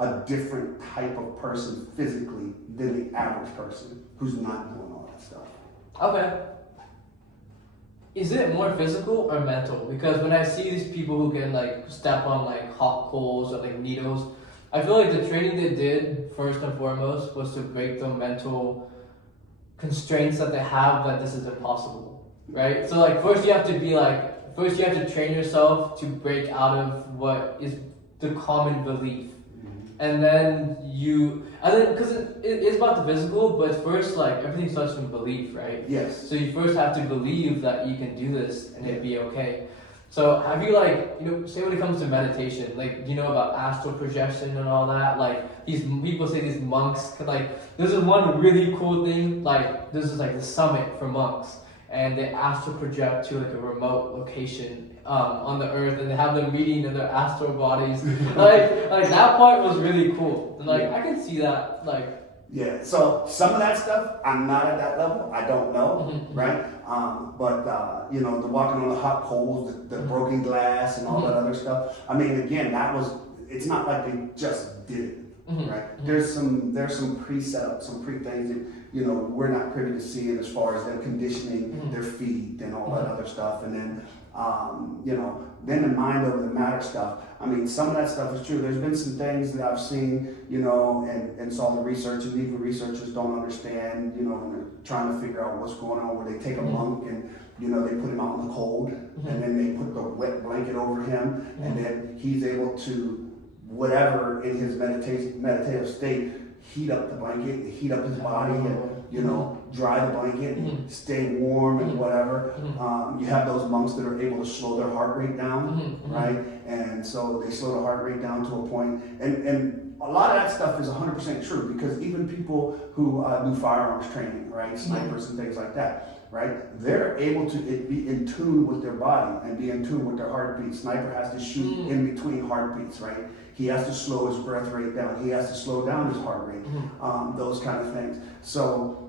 a different type of person physically than the average person who's not doing all that stuff. Okay. Is it more physical or mental? Because when I see these people who can like step on like hot coals or like needles, I feel like the training they did first and foremost was to break the mental constraints that they have that this is impossible, right? So like first you have to train yourself to break out of what is the common belief. And then because it is about the physical, but first, like, everything starts from belief, right? Yes. So you first have to believe that you can do this and it'd be okay. So have you, like, say when it comes to meditation, like, about astral projection and all that? Like, these people say these monks, this is one really cool thing, like, this is like the summit for monks. And they astral project to like a remote location on the earth, and they have them meeting in their astral bodies. like that part was really cool. And I can see that. Yeah. So some of that stuff, I'm not at that level. I don't know, right? But the walking on the hot coals, the broken glass, and all that other stuff. I mean, again, it's not like they just did it. Right. There's some pre-setup, some pre-things that we're not privy to seeing as far as them conditioning their feet and all that other stuff, and then then the mind over the matter stuff. I mean, some of that stuff is true. There's been some things that I've seen, and saw the research, and even researchers don't understand, and they're trying to figure out what's going on. Where they take a monk and they put him out in the cold, and then they put the wet blanket over him, and then he's able to, whatever in his meditative state, heat up the blanket, heat up his body, and dry the blanket, stay warm and whatever. You have those monks that are able to slow their heart rate down, right? And so they slow the heart rate down to a point, and a lot of that stuff is 100% true, because even people who do firearms training, right, snipers and things like that, right, they're able to be in tune with their body and be in tune with their heartbeat. Sniper has to shoot in between heartbeats, right? He has to slow his breath rate down. He has to slow down his heart rate, those kind of things. So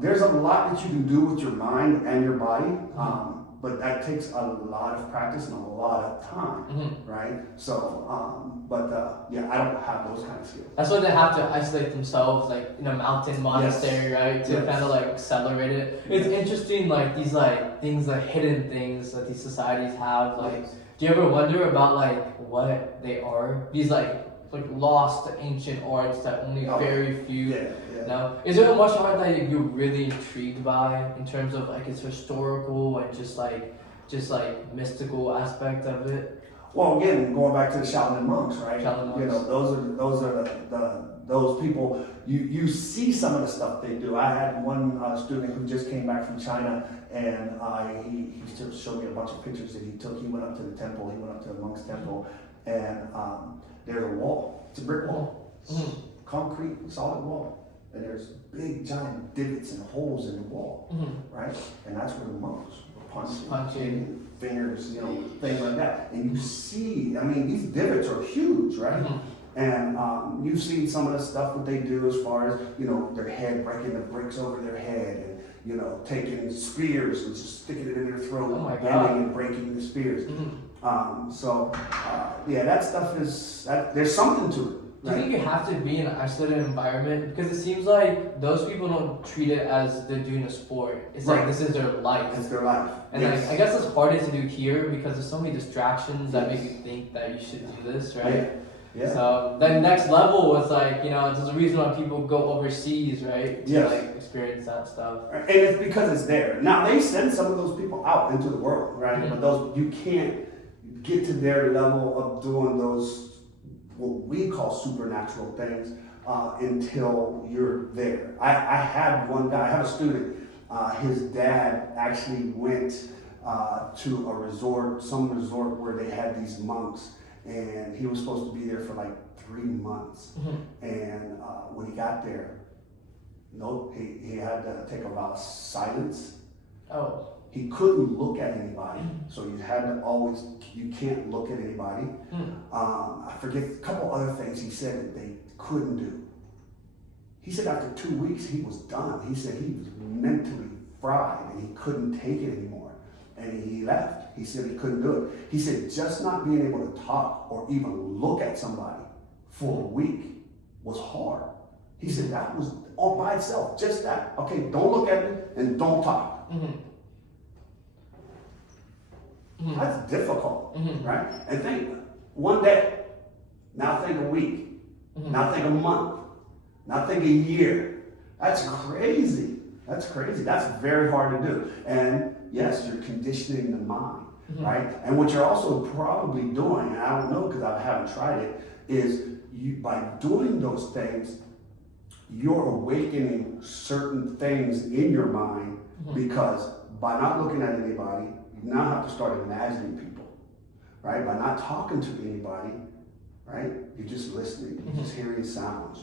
there's a lot that you can do with your mind and your body, but that takes a lot of practice and a lot of time, right? So, I don't have those kind of skills. That's why they have to isolate themselves, like in a mountain monastery, right? To kind of like accelerate it. It's interesting, like these like things, like hidden things that these societies have. Like, do you ever wonder about like what they are? These like like lost to ancient arts that only very few Yeah. know. Is there a martial art that you're really intrigued by in terms of like its historical and just like mystical aspect of it? Well, again, going back to the Shaolin monks, right? Shaolin monks. You know, those are those people. You see some of the stuff they do. I had one student who just came back from China, and he showed me a bunch of pictures that he took. He went up to the temple. He went up to the monk's temple, and there's a wall. It's a brick wall, concrete, solid wall, and there's big giant divots and holes in the wall, right? And that's where the monks were punching fingers, you know, things like that. And you see, I mean, these divots are huge, right? And you've seen some of the stuff that they do as far as, you know, their head, breaking the bricks over their head, and, you know, taking spears and just sticking it in their throat, bending and breaking the spears. Yeah, that stuff there's something to it. Do you think you have to be in an isolated environment? Because it seems like those people don't treat it as they're doing a sport. It's like this is their life. It's their life. And like, I guess it's harder to do here because there's so many distractions that make you think that you should do this, right? Yeah. So then next level was like, you know, there's a reason why people go overseas, right? To like experience that stuff. And it's because it's there. Now they send some of those people out into the world, right? But those you can't get to their level of doing those what we call supernatural things until you're there. I had one guy, I have a student, his dad actually went to a resort, some resort where they had these monks, and he was supposed to be there for like 3 months. And when he got there, he had to take a vow of silence. He couldn't look at anybody, so you can't look at anybody. I forget a couple other things he said that they couldn't do. He said after 2 weeks he was done. He said he was mentally fried and he couldn't take it anymore. And he left. He said he couldn't do it. He said just not being able to talk or even look at somebody for a week was hard. He said that was all by itself, just that. Okay, don't look at me and don't talk. That's difficult, right? And think one day, now think a week, now think a month, now think a year. That's crazy. That's crazy. That's very hard to do. And yes, you're conditioning the mind, right? And what you're also probably doing, and I don't know because I haven't tried it, is by doing those things, you're awakening certain things in your mind because by not looking at anybody, you now have to start imagining people, right? By not talking to anybody, right? You're just listening, you're just hearing sounds,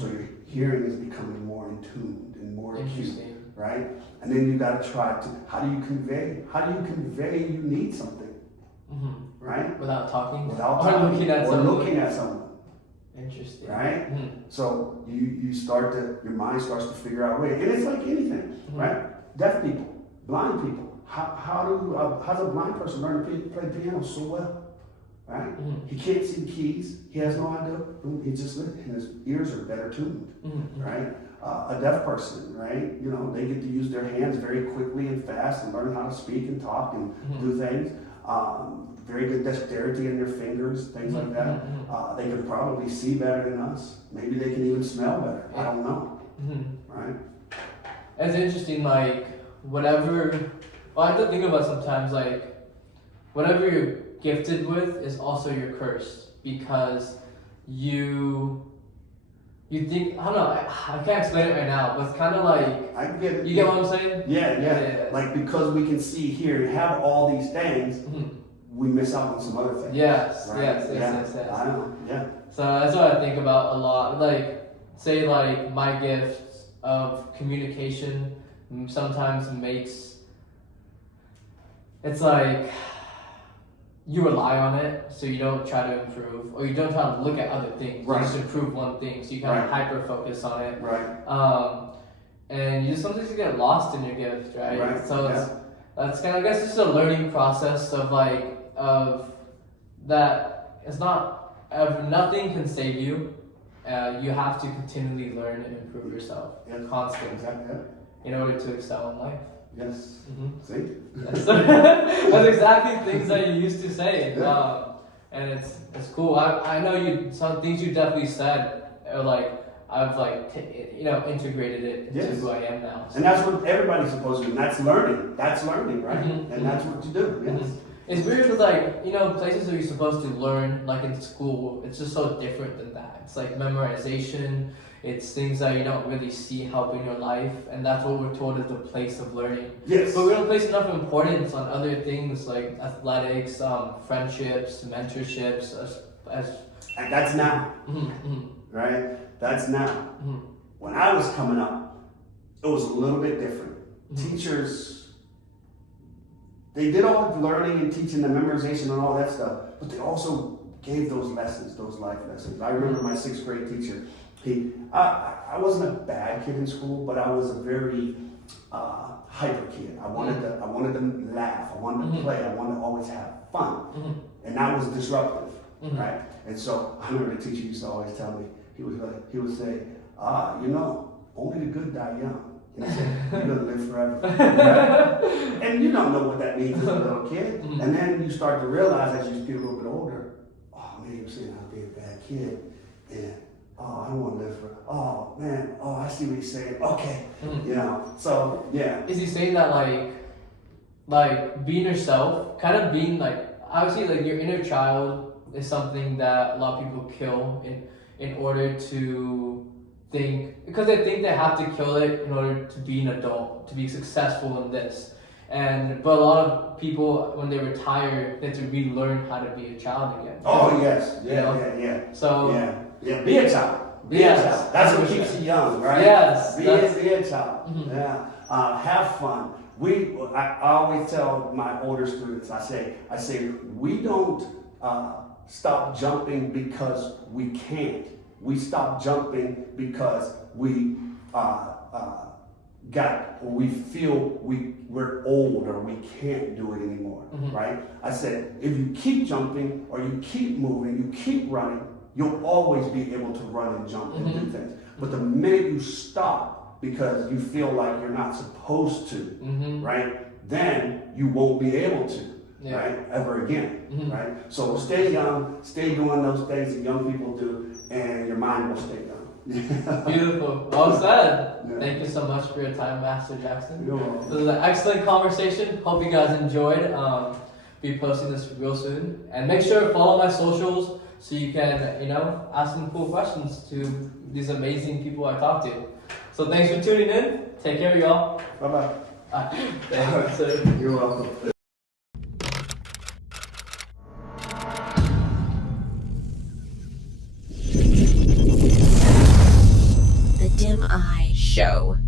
so your hearing is becoming more in tune and more acute, right? And then you got to try to, how do you convey you need something, right? Without talking? Without talking, or looking at someone. Interesting. Right? So your mind starts to figure out a way. And it's like anything, right? Deaf people, blind people. How's a blind person learn to play piano so well? Right? He can't see the keys. He has no idea. He just and his ears are better tuned. Right? A deaf person, right? You know, they get to use their hands very quickly and fast and learn how to speak and talk and do things. Very good dexterity in their fingers, things like that. They can probably see better than us. Maybe they can even smell better. I don't know. Right? It's interesting, like, I have to think about sometimes, like, whatever you're gifted with is also your curse because you think, I don't know, I can't explain it right now, but it's kind of like, I get it. You get what I'm saying? Yeah. Like, because we can see here and have all these things, we miss out on some other things. Yes. I know, So that's what I think about a lot. Like, say, like, my gift of communication sometimes it's like you rely on it, so you don't try to improve, or you don't try to look at other things. You just improve one thing, so you kind of hyper focus on it. And you sometimes get lost in your gift, right? So that's kind of, I guess, just a learning process of that. It's not nothing can save you. You have to continually learn and improve yourself constantly in order to excel in life. Yes. See? That's exactly things that you used to say. and it's cool. I know some things you definitely said are like I've like integrated it into Yes. who I am now. And that's what everybody's supposed to do. And that's learning. That's learning, right? Mhm, And that's what you do. Yes. Mhm. It's weird with like places that you're supposed to learn like in school. It's just so different than that. It's like memorization. It's things that you don't really see helping your life, and that's what we're told is the place of learning. Yes. But we don't place enough importance on other things like athletics, friendships, mentorships, And that's now, Mhm, mhm, right? That's now. mhm, When I was coming up, it was a little bit different. mhm. Teachers, they did all the learning and teaching, the memorization and all that stuff, but they also gave those lessons, those life lessons. I remember my 6th grade teacher. I wasn't a bad kid in school, but I was a very hyper kid. I wanted to laugh. I wanted to play. I wanted to always have fun, and that was disruptive, right? And so I remember the teacher used to always tell me, he would say, only the good die young. And he said, you're gonna live forever, right? And you don't know what that means as a little kid, and then you start to realize as you get a little bit older, oh man, you're saying I'll be a bad kid, and oh, I don't want to live for. Oh man. Oh, I see what he's saying. Okay. So yeah. Is he saying that like being yourself, kind of being like obviously like your inner child is something that a lot of people kill in order to think, because they think they have to kill it in order to be an adult, to be successful in this. But a lot of people, when they retire, they have to relearn how to be a child again. Oh yes. Yeah. So Yeah. Be a child. Be a child. That's what keeps you young, right? Yes. Be a child. Mhm. Yeah. Have fun. I always tell my older students. I say we don't stop jumping because we can't. We stop jumping because we feel we're old or we can't do it anymore, right? I said, if you keep jumping or you keep moving, you keep running, you'll always be able to run and jump and do things. But the minute you stop because you feel like you're not supposed to, right? Then you won't be able to, right? Ever again, right? So stay young, stay doing those things that young people do, and your mind will stay young. Beautiful. Well said. Yeah. Thank you so much for your time, Master Jackson. You're welcome. This was an excellent conversation. Hope you guys enjoyed. Be posting this real soon. And make sure to follow my socials so you can, ask some cool questions to these amazing people I talked to. So thanks for tuning in. Take care, y'all. Bye-bye. Thank you. You're welcome. The Dim Eye Show.